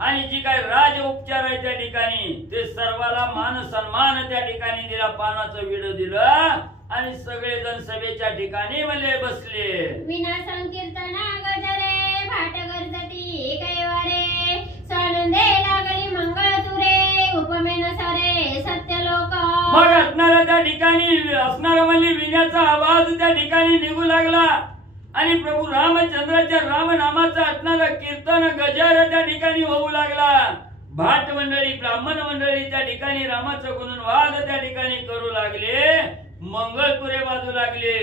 आणि जी काही राज उपचार आहे त्या ठिकाणी ते सर्वाला मान सन्मान त्या ठिकाणी दिला, पानाचं विड दिलं. आणि सगळेजण सभेच्या ठिकाणी म्हणजे बसले. विना संकीर्तना गजरे भाट गरजती कैवारे, स्वानंदे लागली मंगळ तुरे उपमेन सारे सत्य लोक. मग असणाऱ्या त्या ठिकाणी असणारा म्हणजे विण्याचा आवाज त्या ठिकाणी निघू लागला. आणि प्रभू रामचंद्राच्या रामनामाचा असणारा कीर्तन गजर त्या ठिकाणी होऊ लागला. भाट मंडळी ब्राह्मण मंडळी त्या ठिकाणी रामाचं गुणवाद त्या ठिकाणी करू लागले. मंगलपुरे बाजू लागले.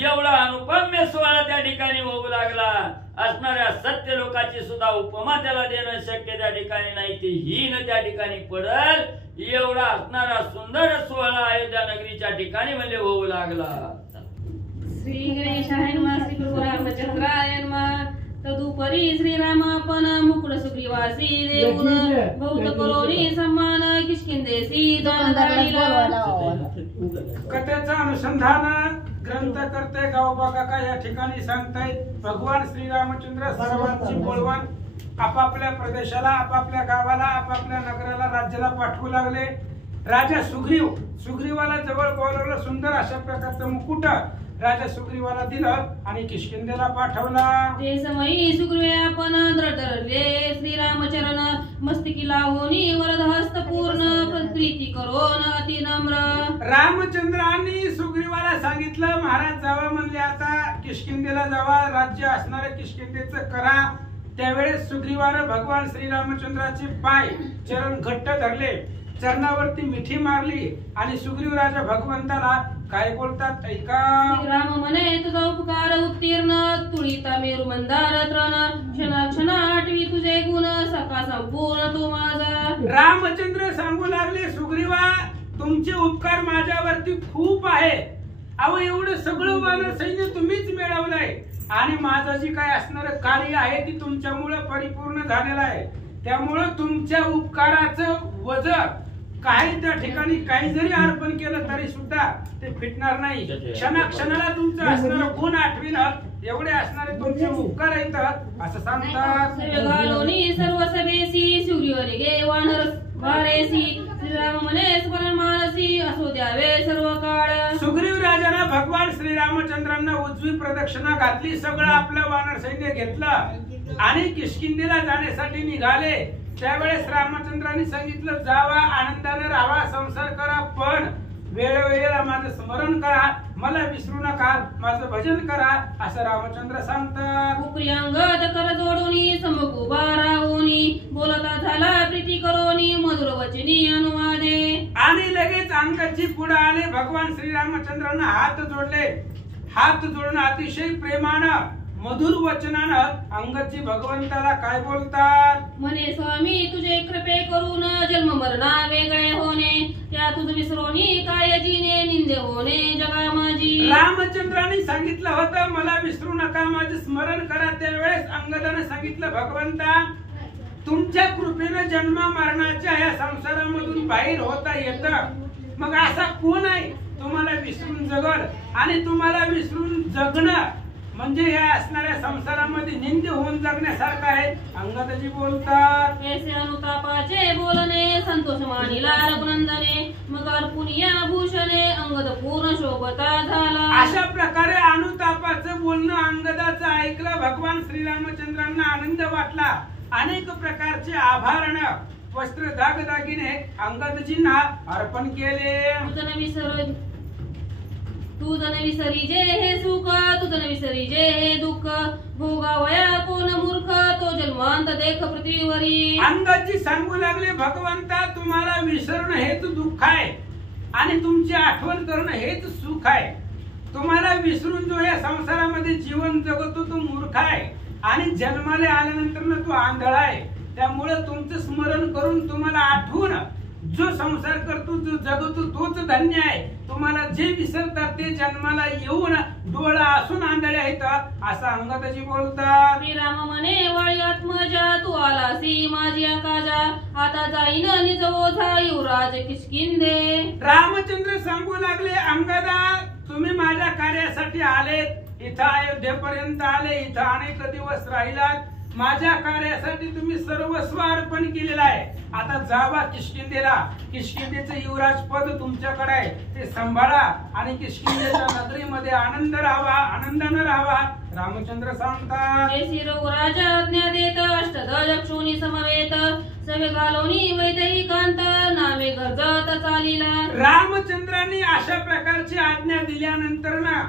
एवढा अनुपम्य सोहळा त्या ठिकाणी होऊ लागला. असणाऱ्या सत्य लोकांची सुद्धा उपमा त्याला देणं शक्य त्या ठिकाणी नाही. ते हीन त्या ठिकाणी पडल एवढा असणारा सुंदर सोहळा अयोध्या नगरीच्या ठिकाणी म्हणजे होऊ लागला. श्री गणेशाय नमः. श्री गुरु रामचंद्राय नमः. तदुपरी श्रीरामापण मुकुट सुग्रीवासी देऊन बहुत करोनी सन्मान किष्किंदेसी दानधरणीला. कथेचं अनुसंधान ग्रंथ करते गावबा काका या ठिकाणी सांगतायत. भगवान श्रीरामचंद्र सर्वांची बोलवण आपापल्या प्रदेशाला, आपापल्या गावाला, आपापल्या नगराला, राज्याला पाठवू लागले. राजा सुग्रीवाला जवळ बोलवलं. सुंदर अशा प्रकारचं मुकुट राजा सुग्रीवाला दिलं आणि किष्किंधेला पाठवला. ते समयी सुग्रीवे आपण दृढले श्रीरामचरण मस्तकी लावूनी वरद हस्त पूर्ण प्रीती करोन अति नम्र. रामचंद्रांनी सुग्रीवाला सांगितलं महाराज जावा म्हणले, आता किष्किंधेला जावा, राज्य असणाऱ्या किष्किंधेचं करा. त्यावेळेस सुग्रीवानं भगवान श्रीरामचंद्राचे पाय चरण घट्ट धरले, चरणावरती मिठी मारली आणि सुग्रीव राजा भगवंताला काय बोलतात ऐका. राम म्हणे तुझा उपकार उत्तीर्ण तुळीता मेरू मंदार तृण क्षणा आठवी तुझे गुण सका संपूर्ण तो माझा. रामचंद्र सांगू लागले सुग्रीवा तुमचे उपकार माझ्यावरती खूप आहे. अहो एवढं सगळं वानर सैन्य तुम्हीच मिळवलंय आणि माझं जे काय असणारं कार्य आहे ती तुमच्यामुळे परिपूर्ण झालेलं आहे. त्यामुळं तुमच्या उपकाराचं वजन काही त्या ठिकाणी काही जरी अर्पण केलं तरी सुद्धा ते फिटणार नाही. क्षणाला तुमचं असणारं गुण आठविलं एवढे असणारे तुमचे उपकार आहेत असं सांगतात. सर्व सभेसी सुग्रीवने गे वानर वारेसी श्रीराम म्हणे स्मरण मानसी असो द्यावे सर्व काळ. सुग्रीव राजाने भगवान श्रीरामचंद्रांना उजवी प्रदक्षिणा घातली. सगळं आपलं वानर सैन्य घेतलं आणि किष्किंधेला जाण्यासाठी निघाले. त्यावेळेस रामचंद्रांनी सांगितलं जावा, आनंदाने राहा, संसार करा, पण वेळोवेळेला माझं स्मरण करा, मला विसरू नका, माझं भजन करा असं रामचंद्र सांगतात. उपरियांगद कर जोडूनी समक उभा राहूनी बोलता झाला प्रीती करोनी मधुर वचनी अनुवादे. आणि लगेच अंगदजी पुढे आले. भगवान श्रीरामचंद्रांना हात जोडले. हात जोडून अतिशय प्रेमानं मधुर वचनानं अंगदजी भगवंताला काय बोलतात. म्हणे स्वामी तुझे कृपे करून जन्म मरणा वेगळे होणे त्या तुझ विसरोनी काय जीने निंदे होणे जगा माझी. रामचंद्रांनी सांगितलं होतं मला विसरू नका, माझे स्मरण करा. त्यावेळेस अंगदाने सांगितलं भगवंता तुमच्या कृपेनं जन्म मरणाच्या या संसारामधून बाहेर होता येतं. मग असा कोण आहे तुम्हाला विसरून जगल आणि तुम्हाला विसरून जगणं म्हणजे या असणाऱ्या संसारामध्ये निंद होऊन जगण्यासारखं आहे. अंगदजी बोलतात ऐसे अनुतापाचे बोलणे संतोष मानिला रघुनंदने मग अर्पुनिया भूषणे अंगद पूर्ण शोभता झाला. अशा प्रकारे अनुतापाचं बोलणं अंगदाचं ऐकलं. भगवान श्रीरामचंद्रांना आनंद वाटला. अनेक प्रकारचे आभरण वस्त्र दागदागिने अंगदजींना अर्पण केले. तुझन विसरी जे हे सुख तुझन विसरी जे हे दुःख भोगावया कोण मूर्ख तो जन्मांत देख पृथ्वीवरी. अंगदजी सांगू लागले भगवंता तुम्हाला विसरणं हेच दुःख आहे आणि तुमची आठवण करणं हेच सुख आहे. तुम्हाला विसरून जो या संसारामध्ये जीवन जगतो तो मूर्ख आहे आणि जन्माला आल्यानंतर तो आंधळा आहे. त्यामुळे तुमचं स्मरण करून तुम्हाला आठवून जो संसार करतो जो जगतो तोच धन्य आहे. तुम्हाला जे विसरतात ते जन्माला येऊन डोळा असून आंधळे आहेत असं अंगदजी बोलतात. श्रीराम म्हणे वाळी आत्मजा तू आलासी माझी आकाजा आता जाईन निज ओझा युवराज किष्किंधे. रामचंद्र सांगू लागले अंगदा तुम्ही माझ्या कार्यासाठी आलेत. इथं अयोध्येपर्यंत आले. इथं अनेक दिवस राहिलात. माझ्या कार्यासाठी तुम्ही सर्वस्व अर्पण केलेलं आहे. आता जावा किष्किंधेला. किष्किंधेचं युवराज पद तुमच्याकडे आहे ते सांभाळा आणि किष्किंधेच्या नगरीमध्ये आनंदानं राहावा रामचंद्र सांगतात. राजा आज्ञा देत अष्टध्वज अक्षोनी समवेत सवे घालोनी वैदेहिकांत नामे गरजत चालीला. रामचंद्रांनी अशा प्रकारची आज्ञा दिल्यानंतर ना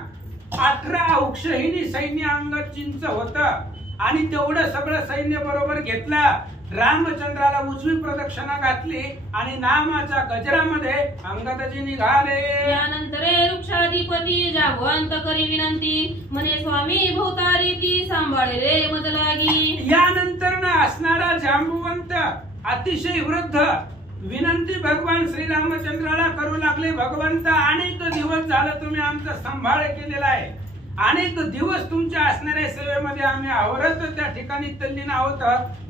18 औक्षहिणी सैन्य अंगदजींचं होतं आणि तेवढं सगळं सैन्य बरोबर घेतलं. रामचंद्राला उजवी प्रदक्षिणा घातली आणि नामाच्या गजरामध्ये अंगदजी निघाले. यानंतरे वृक्षाधिपती जांबवंत करी विनंती म्हणे स्वामी भोवतारी ती सांभाळे रे मज लागी. यानंतर असणारा जांबुवंत अतिशय वृद्ध विनंती भगवान श्रीरामचंद्राला करू लागले. भगवंत, अनेक दिवस झालं तुम्ही आमचा सांभाळ केलेला आहे, अनेक दिवस तुमच्या असणाऱ्या सेवेमध्ये आम्ही आवरत त्या ठिकाणी तल्लीन आहोत.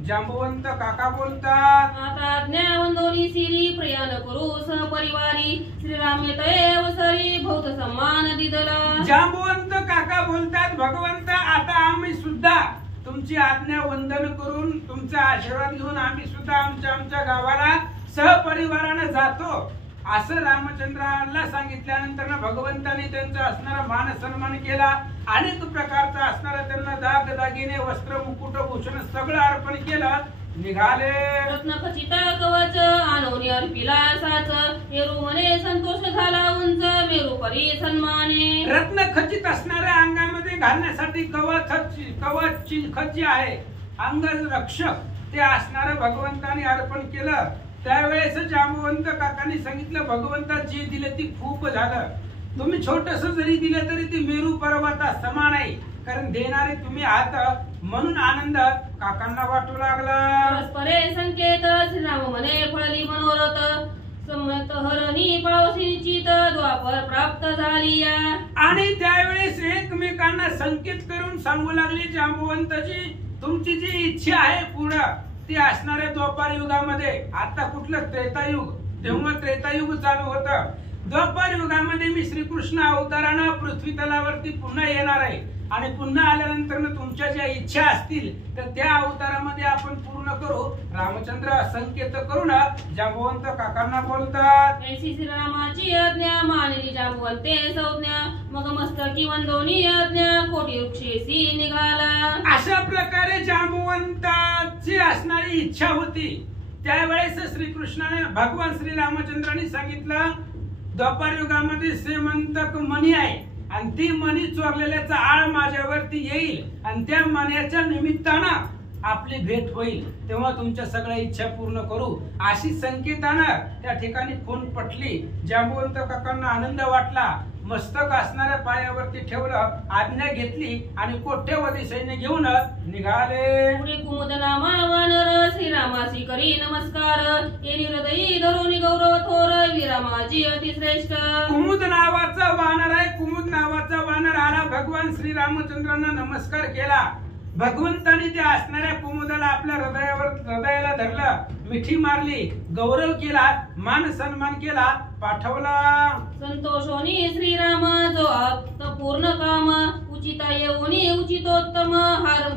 जांबुवंत काका बोलतात, आता आज्ञावंदोनी सिरी प्रयाण करू सहपरिवारी श्रीराम येतये अवसरी भौत सम्मान दिदला. जांबुवंत काका बोलतात, भगवंत आता आम्ही सुद्धा तुमची आज्ञा वंदन करून तुमचा आशीर्वाद घेऊन आम्ही सुद्धा आमच्या गावाला सहपरिवाराने जातो. असं रामचंद्राला सांगितल्यानंतर भगवंतांनी त्यांचा असणारा मान सन्मान केला. अनेक प्रकारचा असणारा त्यांना दाग दागिने वस्त्र मुकुट भूषण सगळं अर्पण केलं. निघाले. रत्न खचित कवच आणवनी अर्पिला साच मेरू म्हणे संतोष झाला उंच मेरू परी सन्माने. रत्न खचित असणाऱ्या अंगामध्ये घालण्यासाठी कवच खची आहे अंग रक्षक ते असणारं भगवंताने अर्पण केलं. त्यावेळेस जांबुवंत काकांनी सांगितलं, भगवंता जे दिले ती खूप झालं, तुम्ही छोटस जरी दिलं तरी ती मेरू पर्वता समान आहे, कारण देणारे तुम्ही आहात. म्हणून आनंद काकांना वाटू लागला. परस्परे संकेत श्रीराम म्हणे फळली मनोरथ सम्मत हरणी पावसी निश्चित द्वापर प्राप्त झाली या. आणि त्यावेळेस एकमेकांना संकेत करून सांगू लागले, जांबुवंतजी तुमची जी इच्छा आहे पुढं ती असणाऱ्या द्वापार युगामध्ये, आता कुठलं त्रेतायुग, तेव्हा त्रेतायुग चालू होतं. द्वापार युगामध्ये मी श्रीकृष्ण अवतारानं पृथ्वी तलावरती पुन्हा येणार आहे आणि पुन्हा आल्यानंतर तुमच्या ज्या इच्छा असतील तर त्या अवतारामध्ये आपण पूर्ण करू. रामचंद्र संकेत करून जांबुवंत काकांना बोलतात, ऐसी श्रीरामाची आज्ञा मानली जांबुवंते संज्ञा मग मस्तकी वंदोनी आज्ञा कोटी वृक्षेसी निघाला. अशा प्रकारे जांबुवंताची असणारी इच्छा होती. त्यावेळेस श्रीकृष्णाने भगवान श्रीरामचंद्रांनी सांगितलं, द्वापार युगामध्ये श्रीमंतक मणी आहे आणि ती मणी चोरलेल्याचा आळ माझ्यावरती येईल आणि त्या मण्याच्या निमित्तानं आपली भेट होईल, तेव्हा तुमच्या सगळ्या इच्छा पूर्ण करू. अशी संकेतानं त्या ठिकाणी खून पटली. जांबुवंत काकांना आनंद वाटला. मस्तक असणाऱ्या पायावरती ठेवलं, आज्ञा घेतली आणि कोट्यवधी सैन्य घेऊन निघाले. पुढे कुमुद नामा वानर श्रीरामासी करी नमस्कार येणी हृदयी धरुनी गौरव थोर वीरामाजी अतिश्रेष्ठ. कुमुद नावाचा वानर आहे. कुमुद नावाचा वानर आला, भगवान श्रीरामचंद्रांना नमस्कार केला. भगवंताने त्या असणाऱ्या कुमुदाला आपल्या हृदयाला धरलं, मिठी मारली, गौरव केला, मान सन्मान केला, पाठवला. संतोषोनी श्रीराम जो आप्त पूर्ण काम उचिता येऊनी उचितोत्तम हार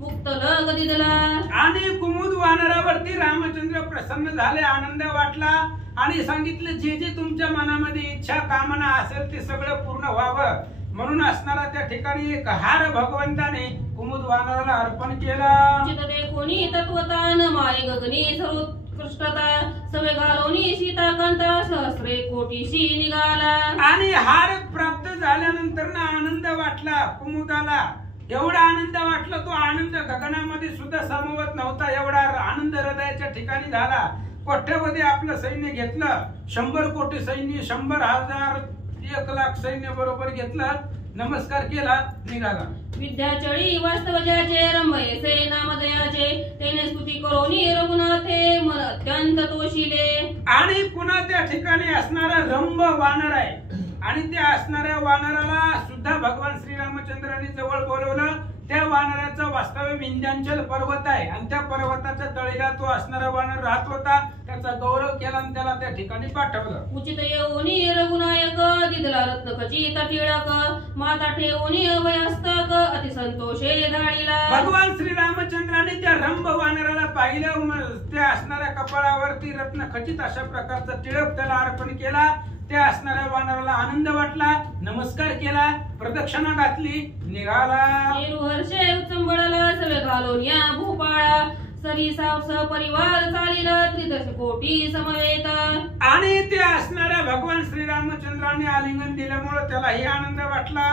मुक्त लग दिदला. आणि कुमुद वानरावरती रामचंद्र प्रसन्न झाले, आनंद वाटला आणि सांगितलं, जे जे तुमच्या मनामध्ये इच्छा कामना असेल ते सगळं पूर्ण व्हावं. म्हणून असणारा त्या ठिकाणी एक हार भगवंताने कुमुद वानराला अर्पण केला. उचित देखोनी तत्वतान माय गगनी सर्वोत्कृष्टता सवे घालोनी सीताकांता सहस्रे कोटीशी निघाला. आणि हार प्राप्त झाल्यानंतर आनंद वाटला कुमुदाला. एवढा आनंद वाटला, तो आनंद गगनामध्ये सुद्धा समवत नव्हता, एवढा आनंद हृदयाच्या ठिकाणी झाला. कोट्यवधी आपलं सैन्य घेतलं, 100 कोटी सैन्य, 100,000 1,00,000 सैन्य बरोबर घेतलं, नमस्कार केला, निघाला. विद्याचळी वास्तवजाचे रंभयसे नामजयाचे तेने स्तुती करोनी रघुनाथे मन अत्यंत तोशिले. आणि पुन्हा त्या ठिकाणी असणारा रंभ वानर आहे आणि त्या असणाऱ्या वानराला सुद्धा भगवान श्रीरामचंद्रांनी जवळ बोलवलं. त्या वानराचं वास्तव्य विंध्याचल पर्वत आहे आणि त्या पर्वताच्या तळीला तो असणारा वानर राहत होता. त्याचा गौरव केला आणि त्याला त्या ठिकाणी पाठवलं. उचित येऊनी रघुनायक दिदला रत्न खचित टिळक माता ठेवूनी अभयस्तक अतिसंतोषे धाडीला. भगवान श्रीरामचंद्रांनी त्या रंभ वानराला पाहिलं, त्या असणाऱ्या कपाळावरती रत्न खचित अशा प्रकारचा टिळक त्याला अर्पण केला. त्या असणाऱ्या वानराला आनंद वाटला, नमस्कार केला, प्रदक्षिणा घातली, निघाला. हर्षे उचंबळला सवे घालून या भूपाळा सरीसा सहपरिवार चालिला त्रिदश कोटी समवेत. आणि ते असणाऱ्या भगवान श्रीरामचंद्रांनी आलिंगन दिल्यामुळे त्यालाही आनंद वाटला.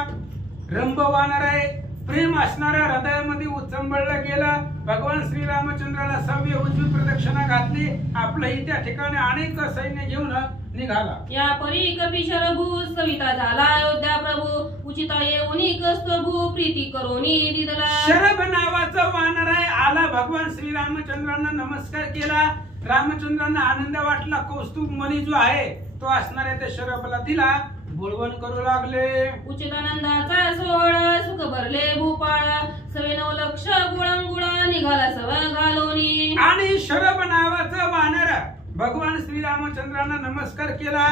रंभ वानर आहे, प्रेम असणाऱ्या हृदयामध्ये उचंबळलं गेलं. भगवान श्रीरामचंद्राला सव्य उजवी प्रदक्षिणा घातली. आपलंही त्या ठिकाणी अनेक सैन्य घेऊन निघाला. या परी कपिशर भू सविता झाला अयोध्या प्रभू उचिता येऊनी कस्तभू प्रीती करोनी दिदला. शरभ नावाचा वानर आहे आला. भगवान श्रीरामचंद्रांना नमस्कार केला. रामचंद्रांना आनंद वाटला. कौस्तुभ मणी जो आहे तो असणाऱ्या त्या शरभला दिला. बोलवण करू लागले. उचितानंदाचा सोहळा सुख भरले भूपाळ सवे 9 लक्ष गुळांगुळा निघाला सव घालोनी. आणि शरभ नावाचा वानर भगवान श्रीरामचंद्रांना नमस्कार केला.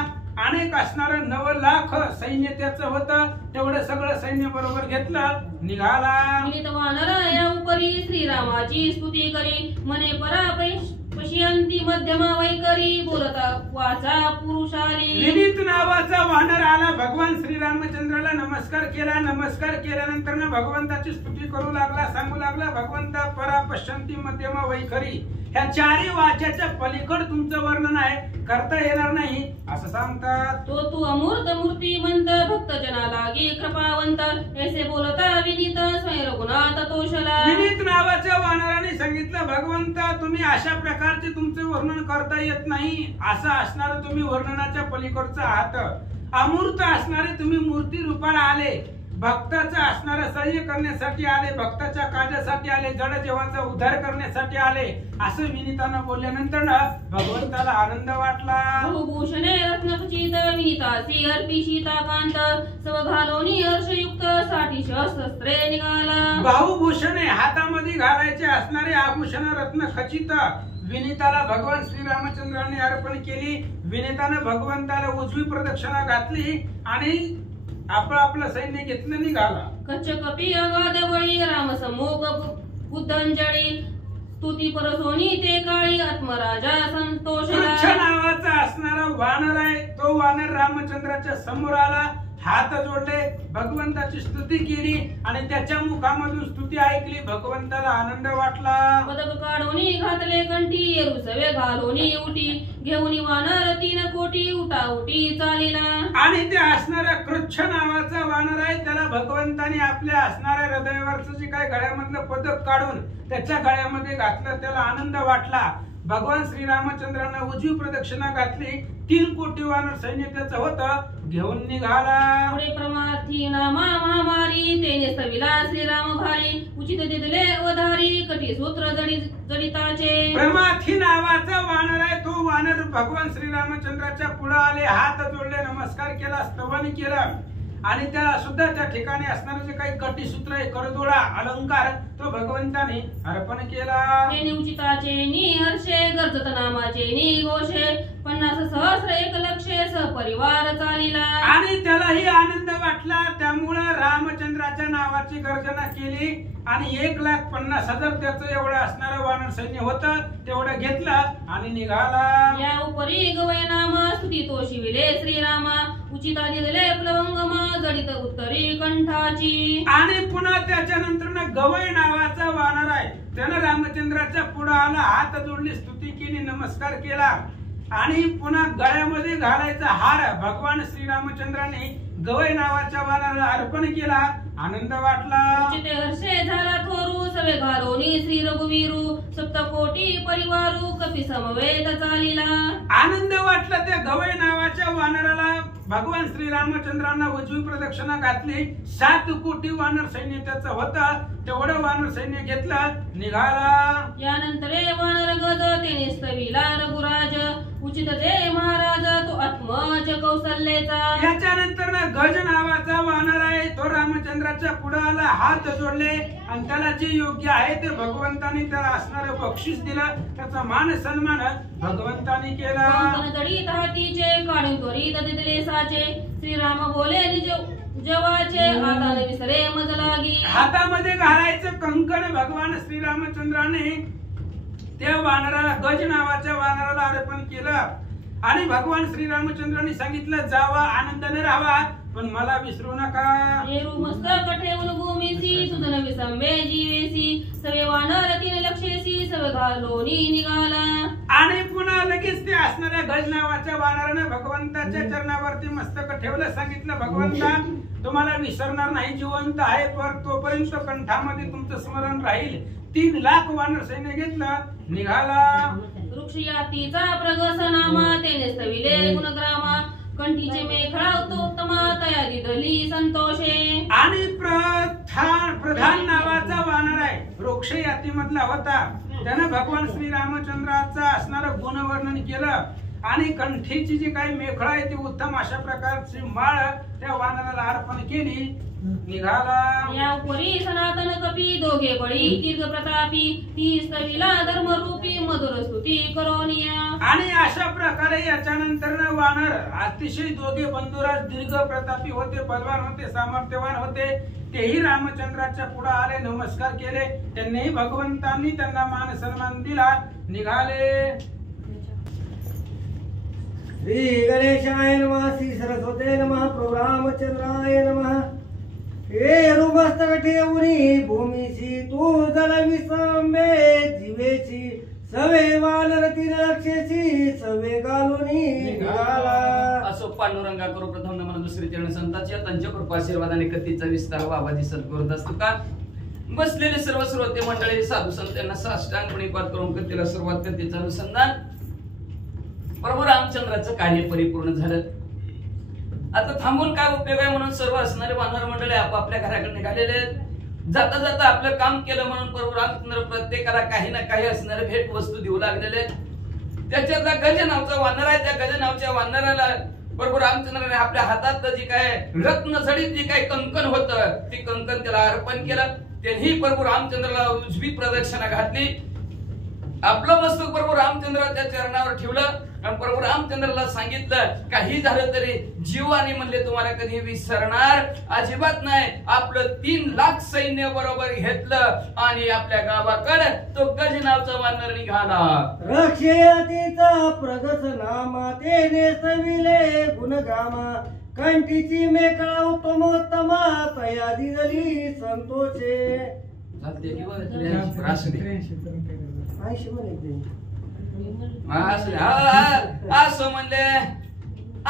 अनेक असणारं 9 लाख सैन्य त्याचं होतं. तेवढं सगळं सैन्य बरोबर घेतलं निघाला. विनीत वानर या उपरी श्रीरामाची स्तुती करी मने पश्यंती मध्यमा वैकरी बोलता वाचा पुरुषाली. विनीत नावाचा वानर आला. भगवान श्रीरामचंद्राला नमस्कार केला. नमस्कार केल्यानंतर ना भगवंताची स्तुती करू लागला. सांगू लागला भगवंता परा पश्यंती मध्यमा वैखरी. ह्या 4 वाच्याच्या पलीकड तुमचं वर्णन आहे करता येणार नाही असं सांगतात. तो तू अमूर्त मूर्तिमंत भक्त जना लागी कृपावंत ऐसे बोलता विनीत स्वयं रघुनाथ तोषला. विनीत नावाच्या वानराने सांगितलं भगवंता तुम्ही अशा प्रकारचे तुमचे वर्णन करता येत नाही. असं असणारं तुम्ही वर्णनाच्या पलीकडचं आहात. अमूर्त असणारे तुम्ही मूर्ती रूपाला आले. भक्ताचा असणारा सहाय्य करण्यासाठी आले. भक्ताच्या कार्यासाठी आले. जड जीवाचा उद्धार करण्यासाठी आले असं विनीतानं बोलल्यानंतर भगवंताला आनंद वाटला. भूभूषणे रत्नखचित विनीतासी अर्पी सीताकांत सव घालोनी हर्षयुक्त साठी शस्त्रे निघाला. बाहुभूषणे हातामध्ये घालायचे असणारे आभूषण रत्न खचित विनीताला भगवान श्रीरामचंद्रांनी अर्पण केली. विनीतानं भगवंताला उजवी प्रदक्षिणा घातली आणि आपलं सैन्य घेतलं निघाला. कच्च कपी अगाध बळी राम समूह बुद्धंजळी स्तुती परसोनी ते काळी आत्मराजा संतोषला. कृच्छ नावाचा असणारा वानर आहे. तो वानर रामचंद्राच्या समोर आला. हात जोडले. भगवंताची स्तुती केली आणि त्याच्या मुखामधून स्तुती ऐकली. भगवंताला आनंद वाटला. पदक काढोनी घातले कंठी येरुसवे घालोनी उटी घेऊनी वानर 3 कोटी उटा उटी चालिला. आणि ते असणारा कृच्छ नावाचा वानर आहे. त्याला भगवंताने आपल्या असणाऱ्या हृदयावरचं जे काय गळ्यामधलं पदक काढून त्याच्या गळ्यामध्ये घातलं. त्याला आनंद वाटला. भगवान श्रीरामचंद्रांना उजवी प्रदक्षिणा घातली. 3 कोटी वानर सैन्य त्याचं होतं. घेऊन निघाला. पुढे प्रमाथी नामा महामारी तेने सविला श्रीराम भारी उचित दिदले अवधारी कटी सूत्र जडिताचे. प्रमाथी नावाचा वानर आहे. तो वानर भगवान श्रीरामचंद्राच्या पुढे आले. हात जोडले. नमस्कार केला. स्तवन केलं आणि त्याला सुद्धा त्या ठिकाणी असणारे जे काही कटीसूत्र आहे करदोडा अलंकार तो भगवंताने अर्पण केला. तेने उचिताचे नि हर्षे गर्जत नामाचे नि घोषे 50 सहस्र 1 लक्षे सपरिवार चालिला. आणि त्यालाही आनंद वाटला. त्यामुळे रामचंद्राच्या नावाची गर्जना केली आणि 1,50,000 त्याचं एवढं असणारं वानर सैन्य होतं. तेवढं घेतलं आणि निघाला. या उपरी गवय नामा स्तुती तो शिविले श्रीरामा उचिता दिले प्लवंगमा जडित उत्तरी कंठाची. आणि पुन्हा त्याच्यानंतर गवय नावाचा वानर आहे. त्यानं रामचंद्राच्या पुढे आला. हात जोडले. स्तुती केली. नमस्कार केला आणि पुन्हा गळ्यामध्ये घालायचा हार भगवान श्रीरामचंद्रांनी गवय नावाच्या वानराला अर्पण केला. आनंद वाटला. उचिते हर्षे झाला थोरू सवे घालोनी श्री रघुवीरू सप्तकोटी परिवारू कपी समवेत चालिला. आनंद वाटला. त्या गवय नावाच्या वानराला भगवान श्रीरामचंद्रांना उजवी प्रदक्षिणा घातली. 7 कोटी वानर सैन्य त्याचं होतं. तेवढं वानर सैन्य घेतलं निघाला. यानंतरे वानर गज तेने स्तविला रघुराज उचित ते महाराज तो आत्मज कौशल्याचा. याच्यानंतर गज नावाचा वानर आहे. तो रामचंद्राच्या पुढे आला. हात जोडले आणि त्याला जे योग्य आहे ते भगवंताने त्याला असणारं बक्षीस दिलं. त्याचा मान सन्मान भगवंताने केला. जडित हातीचे काढून त्वरित दिले साचे श्रीराम बोले निज जेवाचे हाताने विसरे मज लागी. हातामध्ये घालायचं कंकण भगवान श्रीरामचंद्राने त्या वानराला गज नावाच्या वानराला अर्पण केलं आणि भगवान श्रीरामचंद्रांनी सांगितलं जावा आनंदाने राहा पण मला विसरू नका. येरू मस्तक ठेवून भूमीसी तुझन विसंबे जीवेसी सवे वानर 3 लक्षेसी सवे घालोनी निघाला. आणि पुन्हा लगेच ते असणाऱ्या गज नावाच्या वानराने भगवंताच्या चरणावरती मस्तक ठेवलं. सांगितलं भगवंता तुम्हाला विसरणार नाही, जिवंत आहे पर तोपर्यंत कंठामध्ये तुमचं स्मरण राहील. 3 लाख वानर सैन्य घेतलं, निघाला. वृक्षयातीचा प्रगस नामा तेने स्थविले गुणग्रामा कंठीचे मेखळा उत्तमा तयारी धरली संतोषे. आणि प्रधान नावाचा वानर आहे, वृक्षयाती मधला होता. त्यानं भगवान श्री रामचंद्राचा असणारं गुणवर्णन केलं आणि कंठीची जी काही मेखळा आहे ती उत्तम अशा प्रकारची माळ त्या वानराला अर्पण केली, निघाला. या उपरी सनातन कपी दोघे बळी दीर्घ प्रतापी ती स्थविला धर्मरूपी मधुर स्तुती करोनिया. आणि अशा प्रकारे याच्यानंतर वानर अतिशय दोघे बंधुराज दीर्घ प्रतापी होते, बलवान होते, सामर्थ्यवान होते. तेही रामचंद्राच्या पुढे आले, नमस्कार केले. त्यांनीही भगवंतांनी त्यांना मान सन्मान दिला, निघाले. श्री गणेशाय नमः, श्री सरस्वते नमः, प्रभु रामचंद्राय नमः. हे रुमस्तक ठेवणी भूमीशी तू जल विसंबे जीवेची सवे वानर 3 लक्षेची सवे घालुनी निघाला. असो पांडुरंगा करू प्रथम नमन दुसरे चरण संतांच्या त्यांच्या कृपा आशीर्वादाने कथेचा विस्तार बाबाजी सद्गुरू दस्तका. बसलेले सर्व श्रोते मंडळी साधू संत यांना साष्टांग पाठ करून कथेला सुरुवात, कथेचं अनुसंधान. प्रभू रामचंद्राचं कार्य परिपूर्ण झालं. आता थांबून काय उपयोग आहे म्हणून सर्व असणारे वानर मंडळी आपापल्या घराकडे निघालेले. जाता जाता आपलं काम केलं म्हणून प्रभू रामचंद्र प्रत्येकाला काही ना काही असणारे भेट वस्तू देऊ लागलेले. त्याच्यातला गज नावचा वानर आहे, त्या गज नावच्या वानराला प्रभू रामचंद्राने आपल्या हातात जी काय रत्न जडित जी काय कंकण होतं ती कंकण त्याला अर्पण केलं. त्यांनी प्रभू रामचंद्राला उजवी प्रदक्षिणा घातली. आपलं मस्तक प्रभू रामचंद्राच्या चरणावर ठेवलं आणि प्रभू रामचंद्राला सांगितलं काही झालं तरी जीवानी म्हणले तुम्हाला कधी विसरणार अजिबात नाही. आपलं 3 लाख सैन्य बरोबर घेतलं आणि आपल्या गावाकडे तो गज नावचा वानर निघाला. रक्षयातीचा प्रगस नामा तेने स्थविले गुणग्रामा कंठीची मेखळा उत्तमोत्तमा तयारी झाली संतोषे. चालते की बरं रास दे. आयशी म्हणे असं म्हणले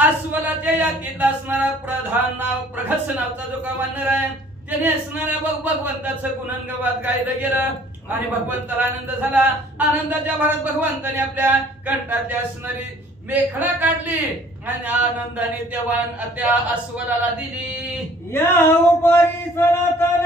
अस्वलाच्या यादीत असणारा प्रधान नाव प्रगस नावचा जो का वानर आहे त्याने असणाऱ्या भगवंताचं गुणगान गायलं गेलं आणि भगवंताला आनंद झाला. आनंदाच्या भरात भगवंताने आपल्या कंठातली असणारी मेखळा काढली आणि आनंदाने त्या अस्वलाला दिली. या उपरी सनातन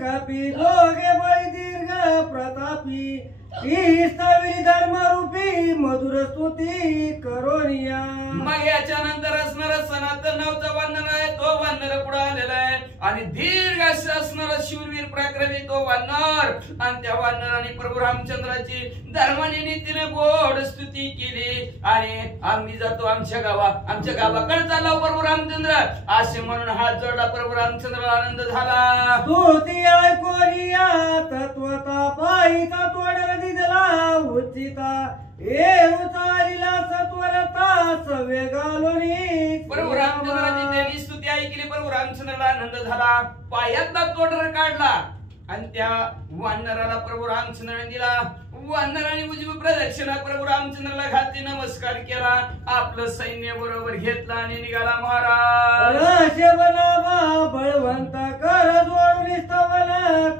कपी दोघे बळी दीर्घ प्रतापी ती स्थविली धर्मरूपी मधुर स्तुती करोनिया. मग याच्यानंतर असणारा सनातन नावचा वानर आहे तो वानर पुढे आलेला आहे आणि दीर्घ असणारा शूरवीर पराक्रमी तो वानर. आणि त्या वानराने प्रभू रामचंद्राची धर्माने नीतीने गोड स्तुती केली आणि आम्ही जातो आमच्या गावाकडे चालला प्रभू रामचंद्र असे म्हणून हात जोडला. प्रभू रामचंद्राला आनंद झाला. स्तुती ऐकोनिया तत्वता पायिका तोडर दिदला उचिता ए उतारिला सत्वरता सवे घालुनी. प्रभू रामचंद्राची त्यांनी स्तुती ऐकली. प्रभू रामचंद्राला आनंद झाला. पायातला तोडर काढला आणि त्या वानराला प्रभू रामचंद्राने दिला. वानराने उजवी प्रदक्षिणा प्रभू रामचंद्राला घातली, नमस्कार केला, आपलं सैन्य बरोबर घेतला आणि निघाला. महाराज बळवंत कर जोडून स्तवन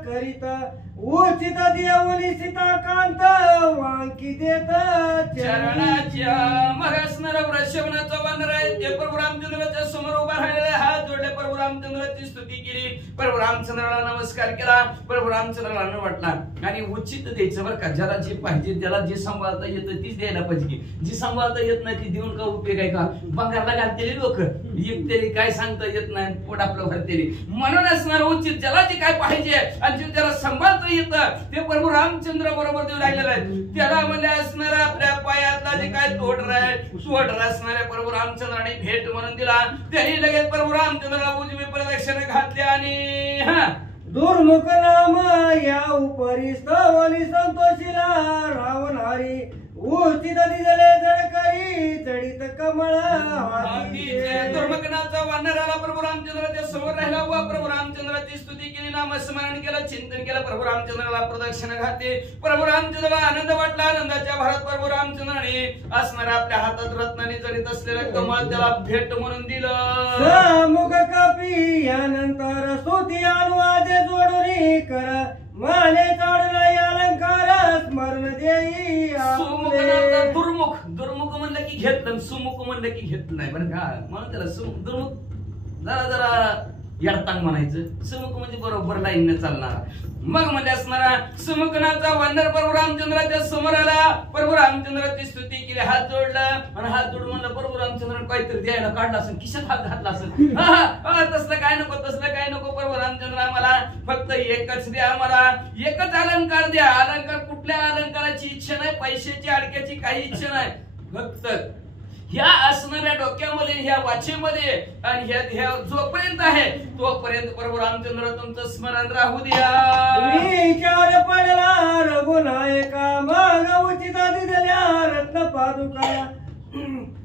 करीता उचित देवली सीताकांत वांकी देत चरणाच्या. मग असणारा वृषभनाचा वानर आहे ते प्रभू रामचंद्राच्या समोर उभा राहिलेला हात जोडले. प्रभू रामचंद्राची स्तुती केली. प्रभू रामचंद्राला नमस्कार केला. प्रभू रामचंद्राला आनंद वाटला आणि उचित द्यायचं बरं का. ज्याला जे पाहिजे त्याला जे सांभाळता येतं तीच द्यायला पाहिजे की जी सांभाळता येत नाही ती देऊन का उपयोग आहे का. बंगारला घालतेली लोक एकतेली काय सांगता येत नाही पोट आपलं भरतेली. म्हणून असणार उचित ज्याला जे काय पाहिजे आणि जे त्याला सांभाळता येतं ते प्रभू रामचंद्र बरोबर देऊ लागलेलं आहे. त्याला म्हणजे असणारा आपल्या पायातला जे काय तोडर असणाऱ्या प्रभू रामचंद्राने भेट म्हणून दिला. त्यांनी लगेच प्रभू रामचंद्राला उजवी प्रदक्षिणा घातली आणि दुर्मुख नाम या उपरी स्तवली संतोषीला रावणारी उचित दिले जडकरी जडित कमळ दुर्मगनाचा वानराला प्रभू रामचंद्राच्या समोर राहिला व प्रभू रामचंद्राची स्तुती केली, नामस्मरण केलं, चिंतन केलं, प्रभू रामचंद्राला प्रदक्षिणा घातली. प्रभू रामचंद्राला आनंद वाटला. आनंदाच्या भरात प्रभू रामचंद्राने असणाऱ्या आपल्या हातात रत्नाने जडित असलेलं कमळ त्याला भेट म्हणून दिलं. मुख कपी यानंतर स्तुती अनुवाद जोडून कर माने चढला अलंकार स्मरण देई सुमुखनाचा दुर्मुख, दुर्मुख म्हणलं की घेतलं, सुमुख म्हणलं की घेतलं नाही बरं का. म्हणून त्याला सुमुख दुर्मुख जरा जरा यडतांग म्हणायचं. सुमुख म्हणजे बरोबर लाईनने चालणारा. मग म्हणजे असणारा सुमुखनाचा वानर प्रभू रामचंद्राच्या समोर आला. प्रभू रामचंद्राची स्तुती केली, हात जोडला आणि हात जोडून म्हणलं प्रभू रामचंद्र काहीतरी द्यायला काढला असेल, खिशात हात घातला असेल. तसलं काय नको, तसलं काय नको प्रभू रामचंद्र, आम्हाला फक्त एकच द्या, आम्हाला एकच अलंकार द्या. अलंकार कुठल्या अलंकाराची इच्छा नाही, पैशाची अडक्याची काही इच्छा नाही, फक्त ह्या असणाऱ्या डोक्यामध्ये, ह्या वाचेमध्ये आणि ह्या जोपर्यंत आहे तोपर्यंत प्रभू रामचंद्र तुमचं स्मरण राहू द्या. विचार पडला रघुनायका मग उचित दिल्या रत्न पादुका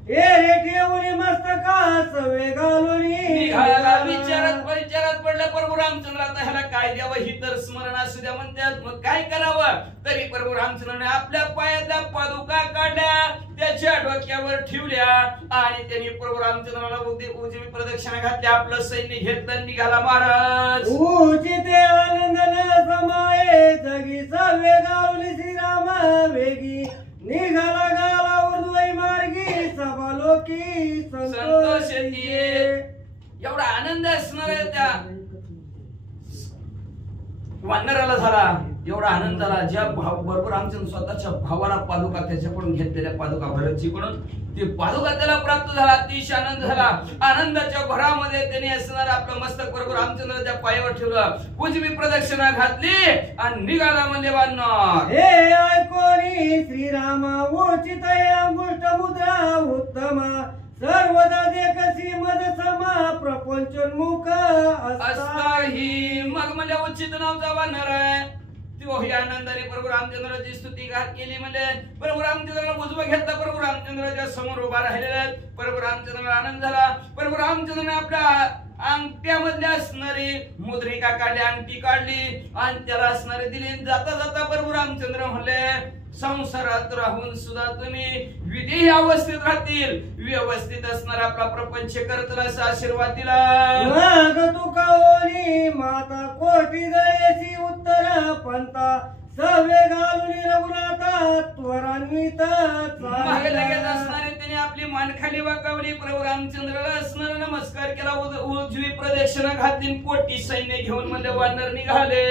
रे ठेवून मस्तकास वे घालून निघाला. विचारात पडलं प्रभू रामचंद्र, आता ह्याला काय द्यावं, ही तर स्मरण असू द्या म्हणतात. मग काय करावं, तरी प्रभू रामचंद्राने आपल्या पायातल्या पादुका काढल्या, त्याच्या डोक्यावर ठेवल्या आणि त्यांनी प्रभू रामचंद्राला उजवी प्रदक्षिणा घातली. आपलं सैन्य घेतलं, निघाला महाराज. उचित आनंदन समाये जगी सवे घालून श्रीराम वेगी निघाला गाला उर्ध्वय मार्गी सभा लोकी संतोष एवढा आनंद असणार आहे त्या वानराला झाला, एवढा आनंद झाला. ज्या बरोबर आमच्या स्वतःच्या भावाला पादुका त्याच्याकडून घेतलेल्या पादुका भरतजीकडून ते पादुका त्याला प्राप्त झाला. अतिशय आनंद झाला. आनंदाच्या भरामध्ये त्याने असणार आपलं मस्तक बरोबर रामचंद्राच्या पायावर ठेवलं, उजवी प्रदक्षिणा घातली आणि निघाला म्हणजे वानर. हे ऐकोनी श्रीरामा उचित अंगुष्ट मुद्रा उत्तम सर्वदा देखसी मद समा प्रपंचोन्मुख असताही. मग म्हणजे उचित नावचा वानर आहे तो ही आनंदाने प्रभू रामचंद्राची स्तुती केली. म्हणजे प्रभू रामचंद्राला उजवा घेतला, प्रभू रामचंद्राच्या समोर उभा राहिलेला. प्रभू रामचंद्राला आनंद झाला. प्रभू रामचंद्राने आपल्या अंगठ्यामध्ये असणारी मुद्रिका काढली, अंगठी काढली आणि त्याला असणारे दिले. जाता जाता प्रभू रामचंद्र म्हणले, संसारात राहून सुद्धा तुम्ही विधी अवस्थेत राहतील, व्यवस्थित असणार आपला प्रपंच करतील असा आशीर्वाद दिला. मग तुका ओली माता कोटी गळेची उत्तर पंता सवे घालून रघुनाथा त्वरान्वित मागे लगेच असणारे त्याने आपली मान खाली वाकवली. प्रभू रामचंद्राला असणारा नमस्कार केला, उजवी प्रदक्षिणा घातली, कोटी सैन्य घेऊन म्हणजे वानर निघाले.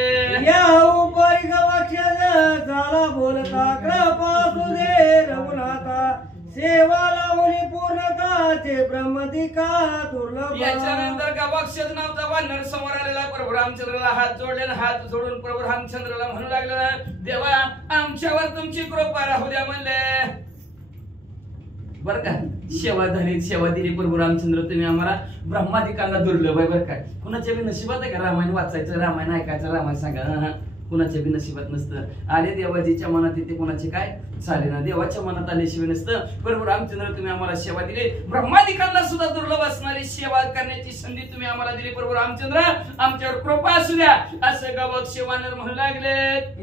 या उपरी गवाक्ष झाला बोलता कृपा सुदे रघुनाथा सेवा लावणी पूर्णताचे ब्रह्मदिका दुर्लभ. याच्यानंतर गवाक्षद नावचा वानर समोर आलेला. प्रभू रामचंद्राला हात जोडले, हात जोडून प्रभू रामचंद्राला म्हणू लागला, देवा आमच्यावर तुमची कृपा राहू द्या म्हणले. बर का, सेवा झाली, सेवा दिली प्रभू रामचंद्र, तुम्ही आम्हाला ब्रह्मादिकांना दुर्लभ आहे. बर का, कुणाच्या बी नशिबात आहे का रामायण वाचायचं, रामायण ऐकायचं, रामायण सांगा, कुणाच्या बी नशिबात नसतं. आले देवाजीच्या मनात येते, कुणाचे काय चाले ना, देवाच्या मनात आल्याशिवाय नसतं. प्रभू रामचंद्र तुम्ही आम्हाला सेवा दिली, ब्रह्मादिकांना सुद्धा दुर्लभ असणारी सेवा करण्याची संधी तुम्ही आम्हाला दिली. प्रभू रामचंद्र आमच्यावर कृपा असू द्या असं गावक सेवानर म्हणू लागले.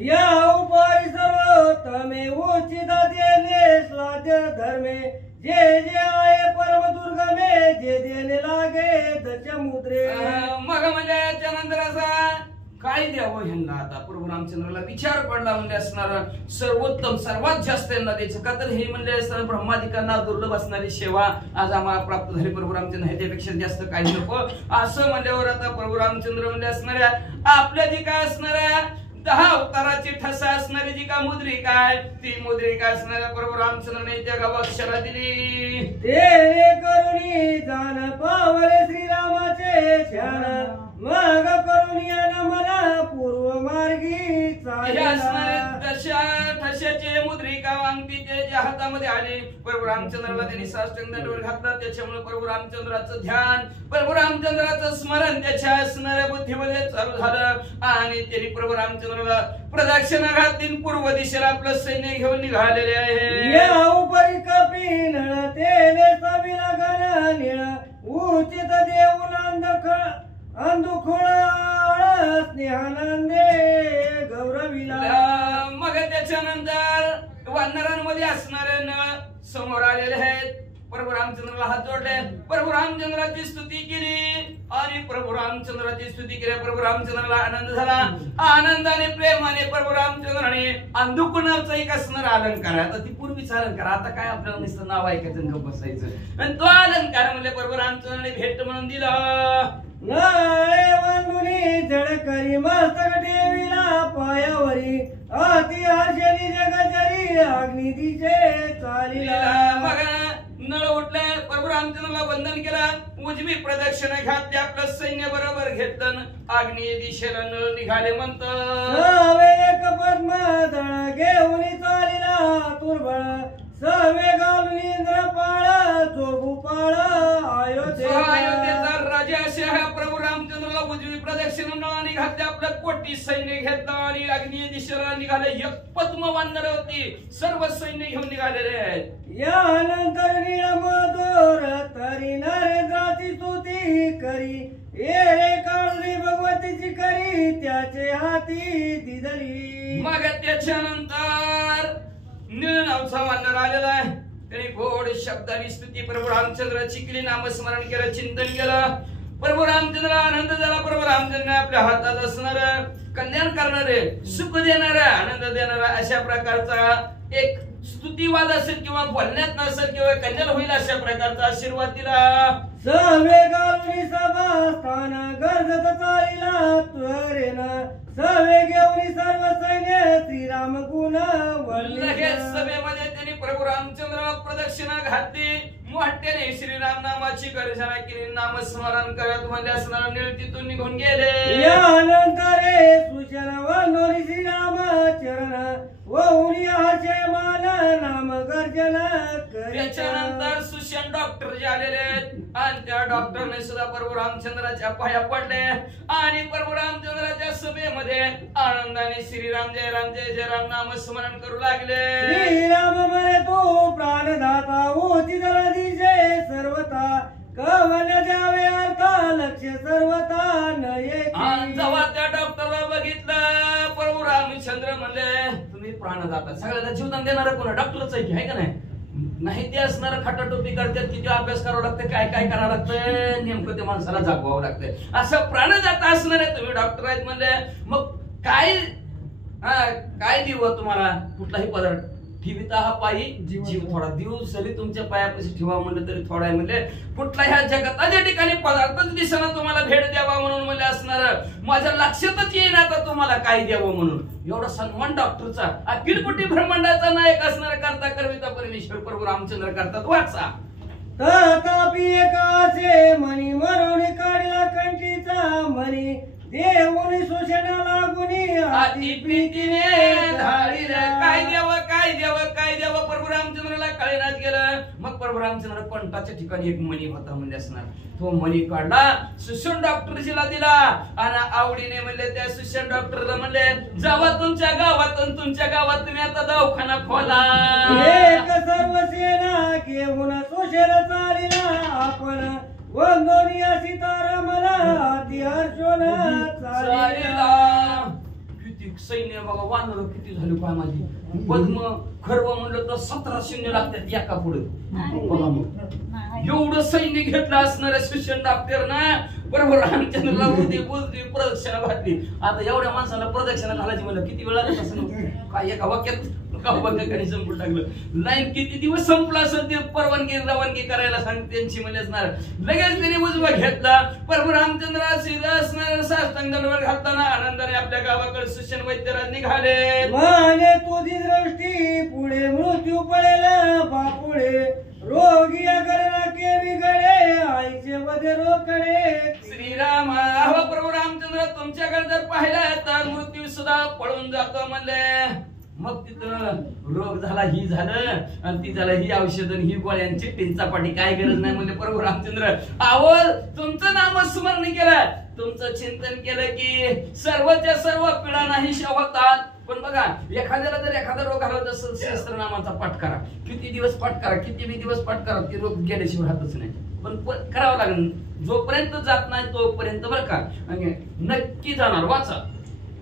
या उपरी सर्वोत्तमे उचित देणे श्लाघ्य धर्मे जे जे आहे परम दुर्गमे जे देणे लागे दच मुद्रे. मग म्हणजे त्यानंतर असा काय द्यावं ह्यांना. आता प्रभू रामचंद्राला विचार पडला, म्हणजे असणार सर्वोत्तम सर्वात जास्त यांना द्यायचं का, तर हे म्हणजे असणार ब्रह्मादिकांना दुर्लभ असणारी सेवा आज आम्हाला प्राप्त झाली. प्रभू रामचंद्र ह्याच्यापेक्षा जास्त काही नको असं म्हणल्यावर आता प्रभू रामचंद्र म्हणजे असणाऱ्या आपल्या जी काय असणाऱ्या 10 अवताराची ठसा असणारी जी का मुद्रिका आहे, ती मुद्रिका असणाऱ्या प्रभू रामचंद्राने त्या गवाक्षरा दिली. ते करुणी जाण पावले श्रीरामाचे ध्यान मग करुणी मला पूर्व मार्गी असणारे ठशाचे मुद्रिका अंगठी त्याच्या हातामध्ये आली. प्रभू रामचंद्राला त्यांनी साष्टांग दंडवत घातला. त्याच्यामुळे प्रभू रामचंद्राचं ध्यान, प्रभू रामचंद्राचं स्मरण त्याच्या असणाऱ्या बुद्धीमध्ये चालू झालं आणि त्यांनी प्रभू रामचंद्राला प्रदक्षिणा घातली. पूर्व दिशेला आपलं सैन्य घेऊन निघालेले आहे. या उपरी कपिन तेने सविला गण निळ उचित देऊन अंधुखोळ स्नेहानंदे गौरविला. मग त्याच्यानंतर वानरांमध्ये असणारे नळ समोर आलेले आहेत. प्रभू रामचंद्राला हात जोडले, प्रभू रामचंद्राची स्तुती केली आणि प्रभू रामचंद्राची स्तुती केली. प्रभू रामचंद्राला आनंद झाला. आनंदाने प्रेमाने प्रभू रामचंद्राने अंधुकुणाचं एक असणार अलंकार, आता ती पूर्वीचा अलंकार, आता काय आपल्याला नुसतं नाव ऐकायचं गप्प बसायचं. आणि तो अलंकार म्हणजे प्रभू रामचंद्राने भेट म्हणून दिला. नाळे वंदुनी जडकरी मस्तक ठेविला पायावरी अति हर्षणी जगजरी अग्निदिशे चालिला. मग नळ उठले, प्रभू रामचंद्राला वंदन केला, उजवी प्रदक्षिणा घातली, आपलं सैन्य बरोबर घेतलं, आग्नेय दिशेला नळ निघाले. म्हणतं सवे एक पद्मदळ घेऊन चालिला तुर्बळ सवे घालून इंद्रपाळ जोगुपाळ अयोध्येचा राजा असे हा प्रभू रामचंद्राला उजवी प्रदक्षिणा नळाने घातली, आपलं कोटी सैन्य घेतलं आणि आग्नेय दिशेला निघाले. एक पद्म वानर होती, सर्व सैन्य घेऊन निघालेले आहेत. यानंतर नीळमधुर तरी नरेंद्राची स्तुती करी येळे काढून भगवतीची करी त्याचे हाती दिदरी. मग त्याच्यानंतर नीळ नावचा वानर आलेला आहे. त्याने गोड शब्दाने स्तुती प्रभू रामचंद्राची केली, नामस्मरण केलं, चिंतन केलं. प्रभू रामचंद्र आनंद झाला. प्रभू रामचंद्र आपल्या हातात असणार कल्याण करणारे, सुख देणारा, आनंद देणारा अशा प्रकारचा एक स्तुतिवाद असेल किंवा बोलण्यात नसेल किंवा कल्याण होईल अशा प्रकारचा आशीर्वाद दिला. सवे घालून सभास्थान गरजत चालिला त्वरेन सवे घेऊन सर्व सैन्य श्रीराम गुण लगेच सभेमध्ये त्यांनी प्रभू रामचंद्र प्रदक्षिणा घातली, मोठ्याने श्रीराम नामाची गर्जना केली, नामस्मरण करत म्हणजे असणारा नीळ तिथून निघून गेले. यानंतर सुशन वंदोनी श्रीराम चरण वहुनी हर्षे मान नाम गर्जन त्याच्यानंतर सुशन डॉक्टर जे आलेले आहेत आणि त्या डॉक्टरने सुद्धा प्रभू रामचंद्राच्या पाया पडले आणि प्रभू रामचंद्राच्या सभेमध्ये आनंदाने श्रीराम जय राम जय जय राम नाम स्मरण करू लागले. श्रीराम म्हणे तू प्राणदाता उचित दिशे सर्वता कवन द्यावे अर्थ लक्ष सर्वता नये. जेव्हा त्या डॉक्टरला बघितलं प्रभू रामचंद्र म्हणले तुम्ही प्राणदाता, सगळ्याला जीवदान देणार कोण डॉक्टरच आहे की आहे का नाही ते असणार खाटाटोपी करतात, किती अभ्यास करावं लागतं, काय काय करावं लागतं, नेमकं ते माणसाला जागवावं लागतं. असं प्राणदाता असणार आहे तुम्ही, डॉक्टर आहेत म्हणले. मग काय काय देऊ तुम्हाला, कुठलाही पदार्थ ठेविता हा पायी जीव थोडा देऊ जरी तुमच्या पायापाशी ठेवा म्हणलं तरी थोडा आहे म्हणजे कुठला ह्या जगाच्या ठिकाणी पदार्थच दिसना तुम्हाला भेट द्यावा म्हणून म्हणजे असणार माझ्या लक्षातच येईन आता तुम्हाला काय द्यावं म्हणून. एवढा सन्मान डॉक्टरचा, अखिल कोटी ब्रह्मांडाचा नायक असणार करता करविता परमेश्वर प्रभू रामचंद्र करतात वाचा. तथापि एकाचे मनी मरून काढला कंठीचा मनी देऊन शोषण लागुनी अति प्रीतीने धाडीला काय द्यावं काय द्यावं काय द्यावं प्रभू रामचंद्राला कळेनाच गेलं. मग प्रभू रामचंद्र कंठाच्या ठिकाणी एक मणी होता म्हणजे असणार, तो मणी काढला सुशन डॉक्टरजीला दिला आणि आवडीने म्हणले त्या सुशन डॉक्टरला म्हणले जावा तुमच्या गावातून, तुमच्या गावात तुम्ही आता दवाखाना खोला. एक सर्व सेना घेऊन शोषण चालिला आपण वंदोनी सीतारामला अति हर्षोन चालिला. किती सैन्य बघा, वानर किती झाले काय माझी. पद्म खर्व म्हणलं तर 17 सैन्य लागतात एका पुढे. बघा मग एवढं सैन्य घेतलं असणाऱ्या सुशन डॉक्टर ना प्रभू रामचंद्रला बोलते प्रदक्षिणा घातली. आता एवढ्या माणसाला प्रदक्षिणा घालायची म्हणलं किती वेळा काय एका वाक्यात संपून टाकलं. लाईन किती दिवस संपला असेल ते परवानगी रवानगी करायला सांग त्यांची म्हणजे असणार. लगेच त्यांनी उजवा घेतला प्रभू रामचंद्र असणार साष्टांग दंडवत घालताना आनंदाने आपल्या गावाकडे सुशन वैद्यराज निघाले. माने तुझी दृष्टी पुढे मृत्यू पडेल बापुढे रोगी अगरला के बिघडे आईचे वधे रोकडे. श्रीराम प्रभू रामचंद्र तुमच्याकडे जर पाहिलं तर मृत्यू सुद्धा पळून जातो म्हणले. मग तिथं रोग झाला, ही झालं आणि ती झालं, ही औषध ही गोळ्यांची टिंचापाटी, काय गरज नाही म्हणले प्रभू रामचंद्र. अहो तुमचं नामस्मरण केलं, तुमचं चिंतन केलं की सर्वच्या सर्व पिढा नाहीशा होतात. पण बघा एखाद्याला जर एखादा रोग आला तर सहस्त्रनामाचा पाठ करा, किती दिवस पाठ करा, किती दिवस पाठ करा, ती रोग गेल्याशिवाय राहतच नाही. पण करावं लागेल, जोपर्यंत जात नाही तोपर्यंत बरं का नक्की जाणार. वाचा.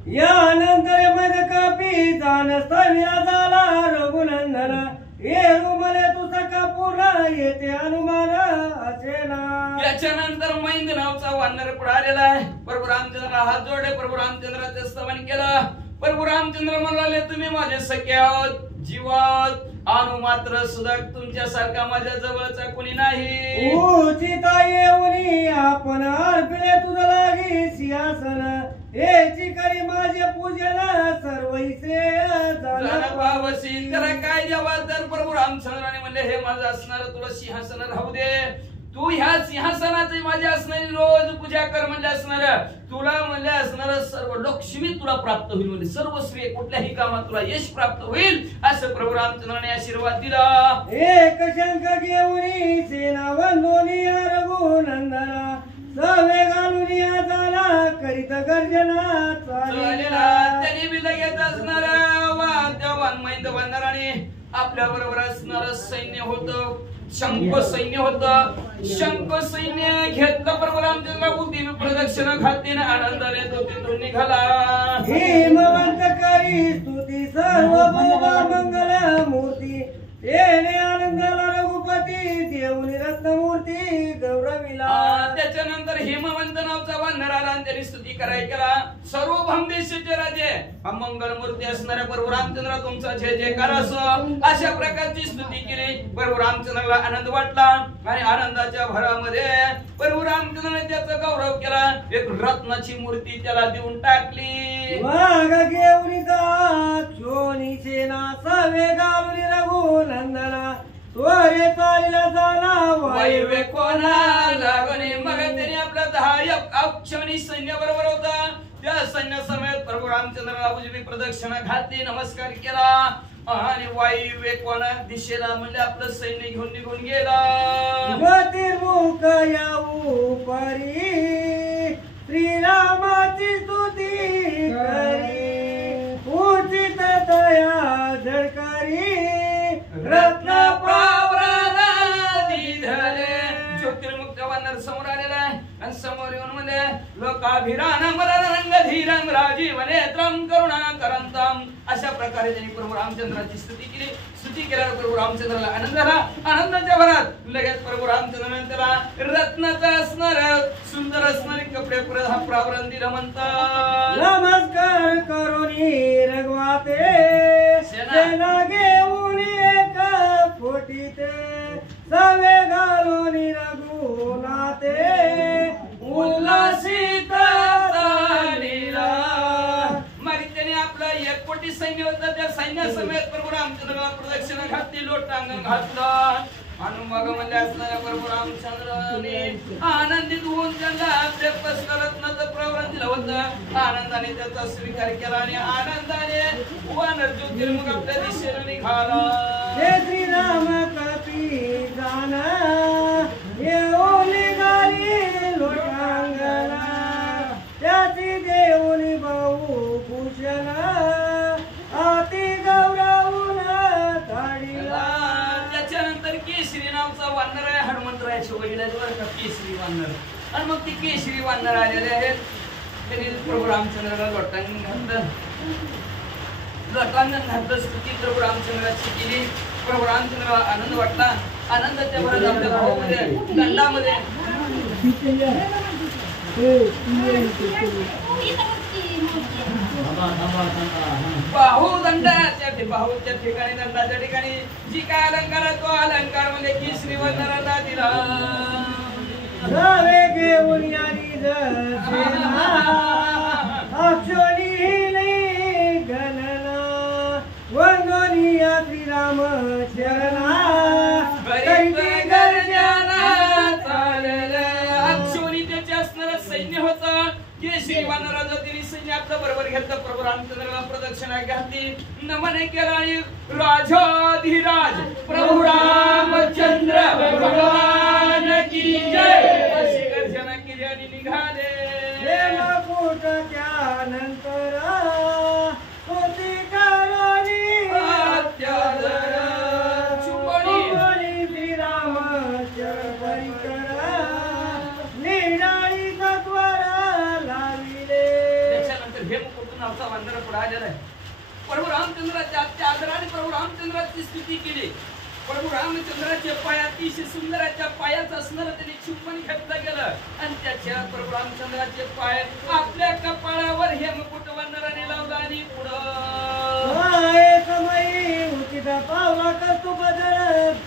यानंतर मदकपी जाणस्तव्या झाला रघुनंदन, हे रुमले तुझा का पूर्ण येते अनुमान असे ना. त्याच्यानंतर मैंद नावचा वानर पुढे आलेला आहे. प्रभू रामचंद्र हात जोडले, प्रभू रामचंद्राचे स्तवन केलं. प्रभू रामचंद्र म्हणाले तुम्ही माझे सखे आहोत, जीवात अनु मात्र सुद्धा तुमच्यासारखा माझ्या जवळचा कोणी नाही. उचिता येऊनी आपण अर्पिले तुझं लागी सिंहासन, हेची करी माझे पूजन सर्व पावसी. त्याला काय द्यावं तर प्रभू रामचंद्राने म्हणले हे माझं असणार तुला सिंहासन राहू दे, तू ह्या सिंहासनाची माझी असणारी रोज पूजा कर म्हणले असणार, तुला म्हणले असणार सर्व लक्ष्मी तुला प्राप्त होईल, म्हणजे सर्व श्रेय कुठल्याही कामात तुला यश प्राप्त होईल असं प्रभू रामचंद्राने आशीर्वाद दिला. एक शंख घेऊन सेना वंदोनी रघुनंदना, सवे घालून झाला करीत गर्जना चालेला. त्यांनी बी लगेच असणार वाद्यवान मैंद वंदराने आपल्या बरोबर असणार सैन्य होतं, शंख सैन्य होत. शंख सैन्य घेतलं प्रभू रामचंद्र बुद्धी प्रदक्षिणा घालतीन आनंदाने तो तिथून निघाला. हेमवंत करी स्तुती सर्व मंगल मूर्ती, येणे आनंदाला रघुपती देऊनी रत्नमूर्ती गौरविला. त्याच्यानंतर हेमवंत नावचा वानर आला आणि त्यांनी स्तुती करायला केला. सर्व भंगदेशाचे राजे मंगल मूर्ती असणाऱ्या प्रभू रामचंद्र तुमचा जय जयकार असो अशा प्रकारची स्तुती केली. प्रभू रामचंद्राला आनंद वाटला आणि आनंदाच्या भरामध्ये प्रभू रामचंद्राने त्याचा गौरव केला. एक रत्नाची मूर्ती त्याला देऊन टाकली. वाघ घेऊन सोनी सेना सवे घालून रघुनंदना, त्वरे चालला झाला वायवे कोणा लागणे. मग त्याने आपला 10 अक्षणी सैन्य बरोबर होता. त्या सैन्य समेत प्रभू रामचंद्राला उजवी प्रदक्षिणा घातली, नमस्कार केला आणि वायवे कोणा दिशेला म्हणजे आपलं सैन्य घेऊन निघून गेला. गतिर्मुख याऊ परी श्रीरामाची स्तुती करी, उचित दया झळकरी रत्न ज्योतिर्मुक्त वानर समोर आलेला आहे आणि समोर येऊन मध्ये लोकाभिरान मरण रंगधीरं राजीवने त्रम करुणा करंतम अशा प्रकारे त्यांनी प्रभू रामचंद्राची स्तुती केली. स्तुती केल्यावर प्रभू रामचंद्राला आनंद झाला. आनंदाच्या भरात लगेच प्रभू रामचंद्राने त्याला रत्नाचा असणार सुंदर असणारे कपडे प्रावरण दिलं म्हणतात. नमस्कार करुणी रघुवाते, सेना घेऊन एक कोटीते, सवे घालून रघुनाथे उल्हासित चालीला. मग त्याने आपलं 1 कोटी सैन्य होतं, त्या सैन्यासमेत प्रभू रामचंद्राला प्रदक्षिणा घातली, लोटांगण घातलं आणि मग म्हणजे असणाऱ्या प्रभू रामचंद्राने आनंदित होऊन त्यांना आपले रत्नाचं प्रवरण दिलं होतं. आनंदाने त्याचा स्वीकार केला आणि आनंदाने वानर ज्योतिर्मुख आपल्या दिशेने निघाला. हे श्रीराम कपी जाण येऊन निघाली लोटांगणा, त्याची देऊनी भाऊ भूषण अति गौरवून धाडिला. त्याच्यानंतर केशरी नावचा वानर आहे, हनुमंतरायाच्या वडिलांवर का केशरी वानर. आणि मग ती केशरी वानर आलेले आहेत. त्यांनी प्रभू रामचंद्राला लोटांगण घातलं, लोटांगण घातलं, स्तुती प्रभू रामचंद्राची केली. प्रभू रामचंद्राला आनंद वाटला. आनंदाच्या भरात आपल्या भावामध्ये दंडामध्ये बाहुच्या ठिकाणी दंडाच्या ठिकाणी जी काय अलंकार आहे तो अलंकार मध्ये केशरी वानराला दिला. घेऊन वंदनीय श्रीराम शरणा अक्षोनी त्याचे असणारं सैन्य होतं. केशरी वानराचं पद्धतीने सैन्य आपल्या बरोबर घेतलं. प्रभू रामचंद्राला प्रदक्षिणा घातली, नमन केलं आणि राजाधिराज प्रभू रामचंद्र भगवान की जय अशी गर्जना केली आणि निघाले. त्यानंतर होती कारणी अत्यादर चुंबणी श्रीरामाच्या परिकरा निराळी सत्वर लाविले. त्याच्यानंतर हे मुकुट नावचा वानर पुढे आलेला आहे. प्रभू रामचंद्राच्या त्या आदराने प्रभू रामचंद्राची स्तुती केली. प्रभू रामचंद्राचे पाय अतिशय सुंदराच्या पायाचं असणारं त्यांनी चुंबन घेतलं गेलं आणि त्याच्या प्रभू रामचंद्राचे पाय आपल्या कपाळावर हे मुकुट वानराने लावला आणि पुढं समयी उचित पावला करतो बदल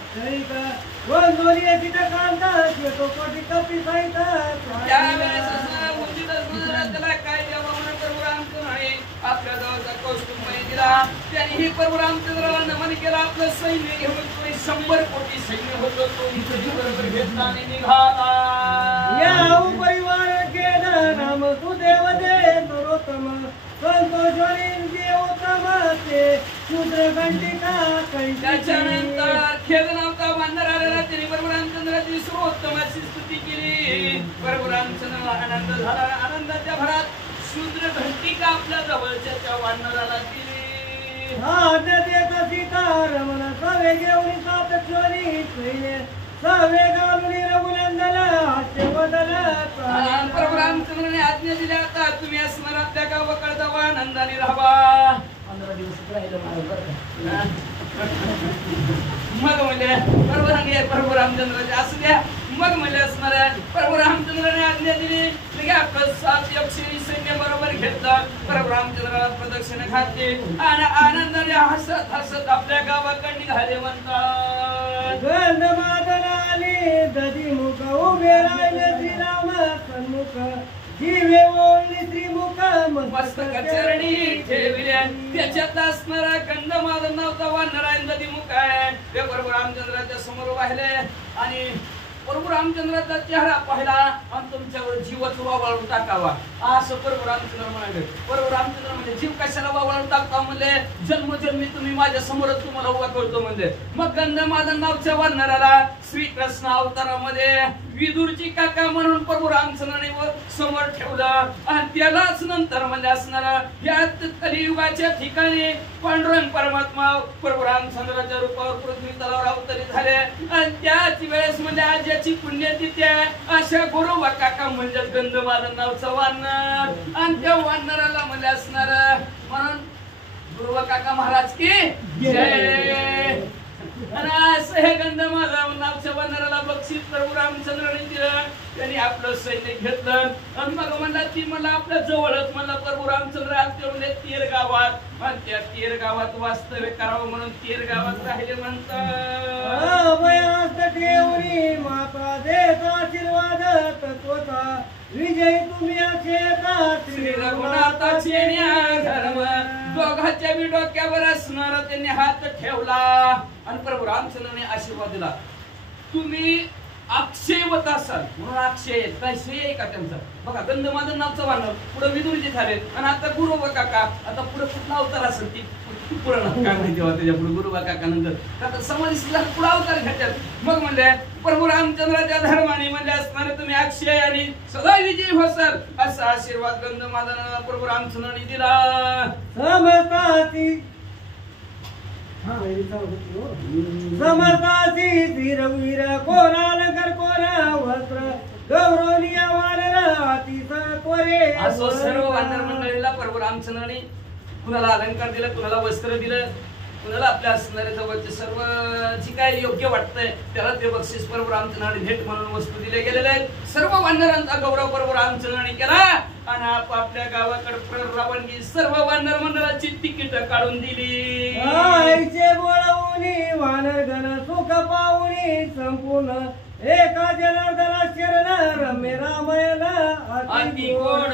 दोन्ही एकीच कांदा तो कोटी कपी त्यावेळेस असं उचित त्याला काय द्यावं म्हणून प्रभू रामचंद्राने आपल्या जवळचा कौस्तुभमय दिला. त्यांनी ही प्रभू रामचंद्राला नमन केलं. आपलं सैन्य घेऊन 100 कोटी सैन्य होतं तो इथे बरोबर घेतला आणि निघाला. या परिवार केलं नाम सुदेव दे नरोत्तम संतोषी देवोत्तम ते शूद्र घंटिका त्याच्यानंतर खेद नावचा वानर आलेला. त्यांनी प्रभू रामचंद्राची सर्वोत्तम अशी स्तुती केली. प्रभू रामचंद्राला आनंद झाला. आनंदाच्या भरात शूद्र घंटिका आपल्या जवळच्या त्या वानराला दिली. सीतारमण सवे घेऊन सात क्षणी सवे घालून रघुनंदन हास्य बदल. प्रभू रामचंद्राने आज्ञा दिल्या, आता तुम्ही असणार आपल्या गावाकडे जावा, आनंदाने राहावा. 15 दिवस राहिलं मला बरं का. मग म्हणजे प्रभू रामचंद्राचे असू द्या. मग म्हणजे असणाऱ्या प्रभू रामचंद्राने आज्ञा दिली. आपलं 7 यक्षिणी सैन्य बरोबर घेतलं. प्रभू रामचंद्राला प्रदक्षिणा घातली आणि आनंदाने हसत हसत आपल्या गावाकडे निघाले. म्हणतात गंधमादनाने दधी मुख उभे राहिले श्रीराम सन्मुख जीवे ओळली श्रीमुख मस्तक चरणी ठेवल्या. त्याच्यात असणारा गंधमादन नावचा वानर आहे, नदी मुख आहे. ते प्रभू रामचंद्राच्या समोर वाहिले आणि प्रभू रामचंद्राचा चेहरा पाहिला आणि तुमच्यावर जीवच वावळून टाकावा असं प्रभू रामचंद्र म्हणाले. प्रभू रामचंद्र म्हणजे जीव कशाला वावळून टाका म्हणले, जन्मजन्मी तुम्ही माझ्या समोरच तुम्हाला उभा करतो म्हणले. मग गंधमादन नावच्या वानराला श्रीकृष्ण अवतारामध्ये विदुरची काका म्हणून प्रभू रामचंद्राने समोर ठेवलं आणि त्यालाच नंतर म्हणजे असणारा या कलियुगाच्या ठिकाणी पांडुरंग परमात्मा प्रभू रामचंद्राच्या रूपावर पृथ्वी तलावर अवतरित झाले. आणि त्याच वेळेस म्हणजे आज याची पुण्यतिथी आहे. अशा गुरुवा काका म्हणजे गंधमादन नावचा वानर आणि त्या वानराला म्हणजे असणार म्हणून गुरुवा काका महाराज की जय. आणि असं हे गंधमादन नावच्या वानराला बक्षीस प्रभू रामचंद्राने दिलं. त्यांनी आपलं सैन्य घेतलं आणि मग म्हणला ती मला आपल्या जवळच म्हणला प्रभू रामचंद्र आले तेर गावात आणि त्या तेर गावात वास्तव्य करावं म्हणून तेर गावात राहिले. म्हणतात माता देत आशीर्वाद तत्वता विजय तुम्ही श्री रघुनाथाचे धर्म दोघांच्या बी डोक्यावर असणारा त्यांनी हात ठेवला आणि प्रभू रामचंद्राने आशीर्वाद दिला. तुम्ही अक्षयवत असाल म्हणून अक्षय काय श्रेय आहे का त्यांचा. बघा गंधमादन नावचं वानर पुढे विदुरजी झाले आणि आता गुरुबा काका आता पुढे कुठला अवतार असेल ती पुराणात काय माहिती होता त्याच्या पुढे गुरुबा काका नंतर आता समाधी पुढे अवतार घेतात. मग म्हणले प्रभू रामचंद्राच्या धर्माने म्हणजे असणारे तुम्ही अक्षय आणि सदा विजयी होसाल असा आशीर्वाद गंधमादनाला प्रभू रामचंद्राने दिला. समतासी श्री रघुवीर कोणालंकर कोणा वस्त्र गौरवनीय वानर अतिस कोरे. असो सर्व वानर मंडळीला प्रभू रामचंद्राने कुणाला अलंकार दिलं, कुणाला वस्त्र दिलं, कुणाला आपल्या असणाऱ्या जवळचे सर्व जी काय योग्य वाटतंय त्याला ते बक्षीस प्रभू रामचंद्राने भेट म्हणून वस्तू दिले गेलेले आहेत. सर्व वानरांचा गौरव प्रभू रामचंद्राने केला आणि आपापल्या गावाकडे रवानगी सर्व वानर मंडळाची तिकीट काढून दिली. बोळवून वानर गण सुख पाहुणी संपूर्ण एका जनार्दना शरण रम्य रामायण अति गोड.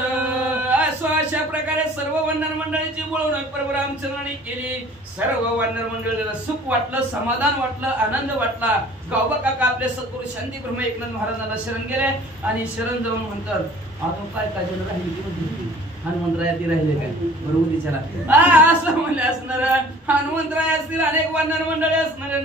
असो अशा प्रकारे सर्व वानर मंडळीची बोलवणूक प्रभू रामचंद्राने केली. सर्व वानर मंडळीला सुख वाटलं, समाधान वाटलं, आनंद वाटला. गावबा काका आपले सद्गुरू शांती ब्रह्म एकनाथ महाराजांना शरण गेले आणि शरण जाऊन म्हणतात अजून काय काजल राहिली ती हनुमंतरायाती राहिले काय बरोबर विचारा असं म्हणले असणार हनुमंतराय असतील अनेक वानर मंडळी असणारे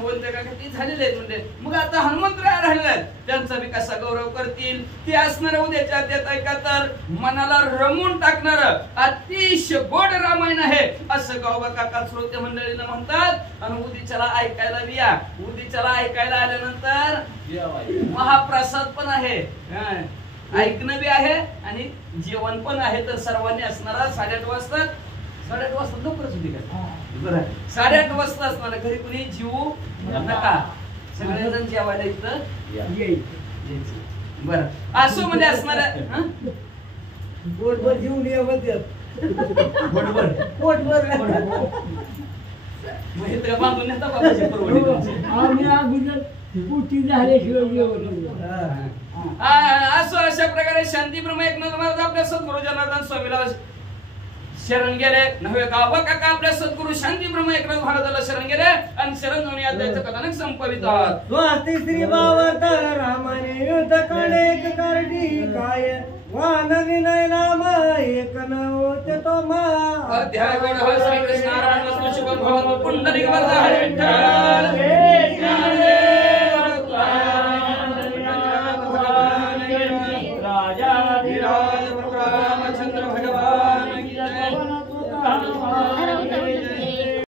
बोलते का ते झालेले आहेत म्हणजे मग आता हनुमंतराय राहिले आहेत त्यांचा बी कसा गौरव करतील ते असणार उद्याच्या त्यात ऐका तर मनाला रमून टाकणार अतिशय गोड रामायण आहे असं गावबा काका श्रोते मंडळीनं म्हणतात आणि उद्याच्याला ऐकायला या उद्याच्याला ऐकायला आल्यानंतर महाप्रसाद पण आहे ऐकणं बी आहे आणि जेवण पण आहे तर सर्वांनी असणारा 8:30 वाजता 8:30 वाजता लवकरच होती का बरं 8:30 वाजता असणार घरी कुणी जीव नका सगळेजण जेवायला इथं यायचं बरं असं म्हणजे असणार पोटभर जीवन मग इथं बांधून येता बाबाची परवडी असं अशा प्रकारे शांतीब्रह्म एकनाथ महाराज आपल्या सद्गुरु जनार्दन स्वामीला शरण गेले नव्हे गावा काका आपल्या सद्गुरु शांतीब्रह्म एकनाथ महाराजाला शरण गेले आणि शरण जाऊन याचं कथानक संपवितात स्वास्ती श्री भावार्थ रामाने युद्ध कणेक करडी काय वानरी नय नाम एक नवते तो मा अध्याय गोड श्री कृष्ण नारायण वस्तु शुभ भगवान पुंडलिक वरदा हरी विठ्ठल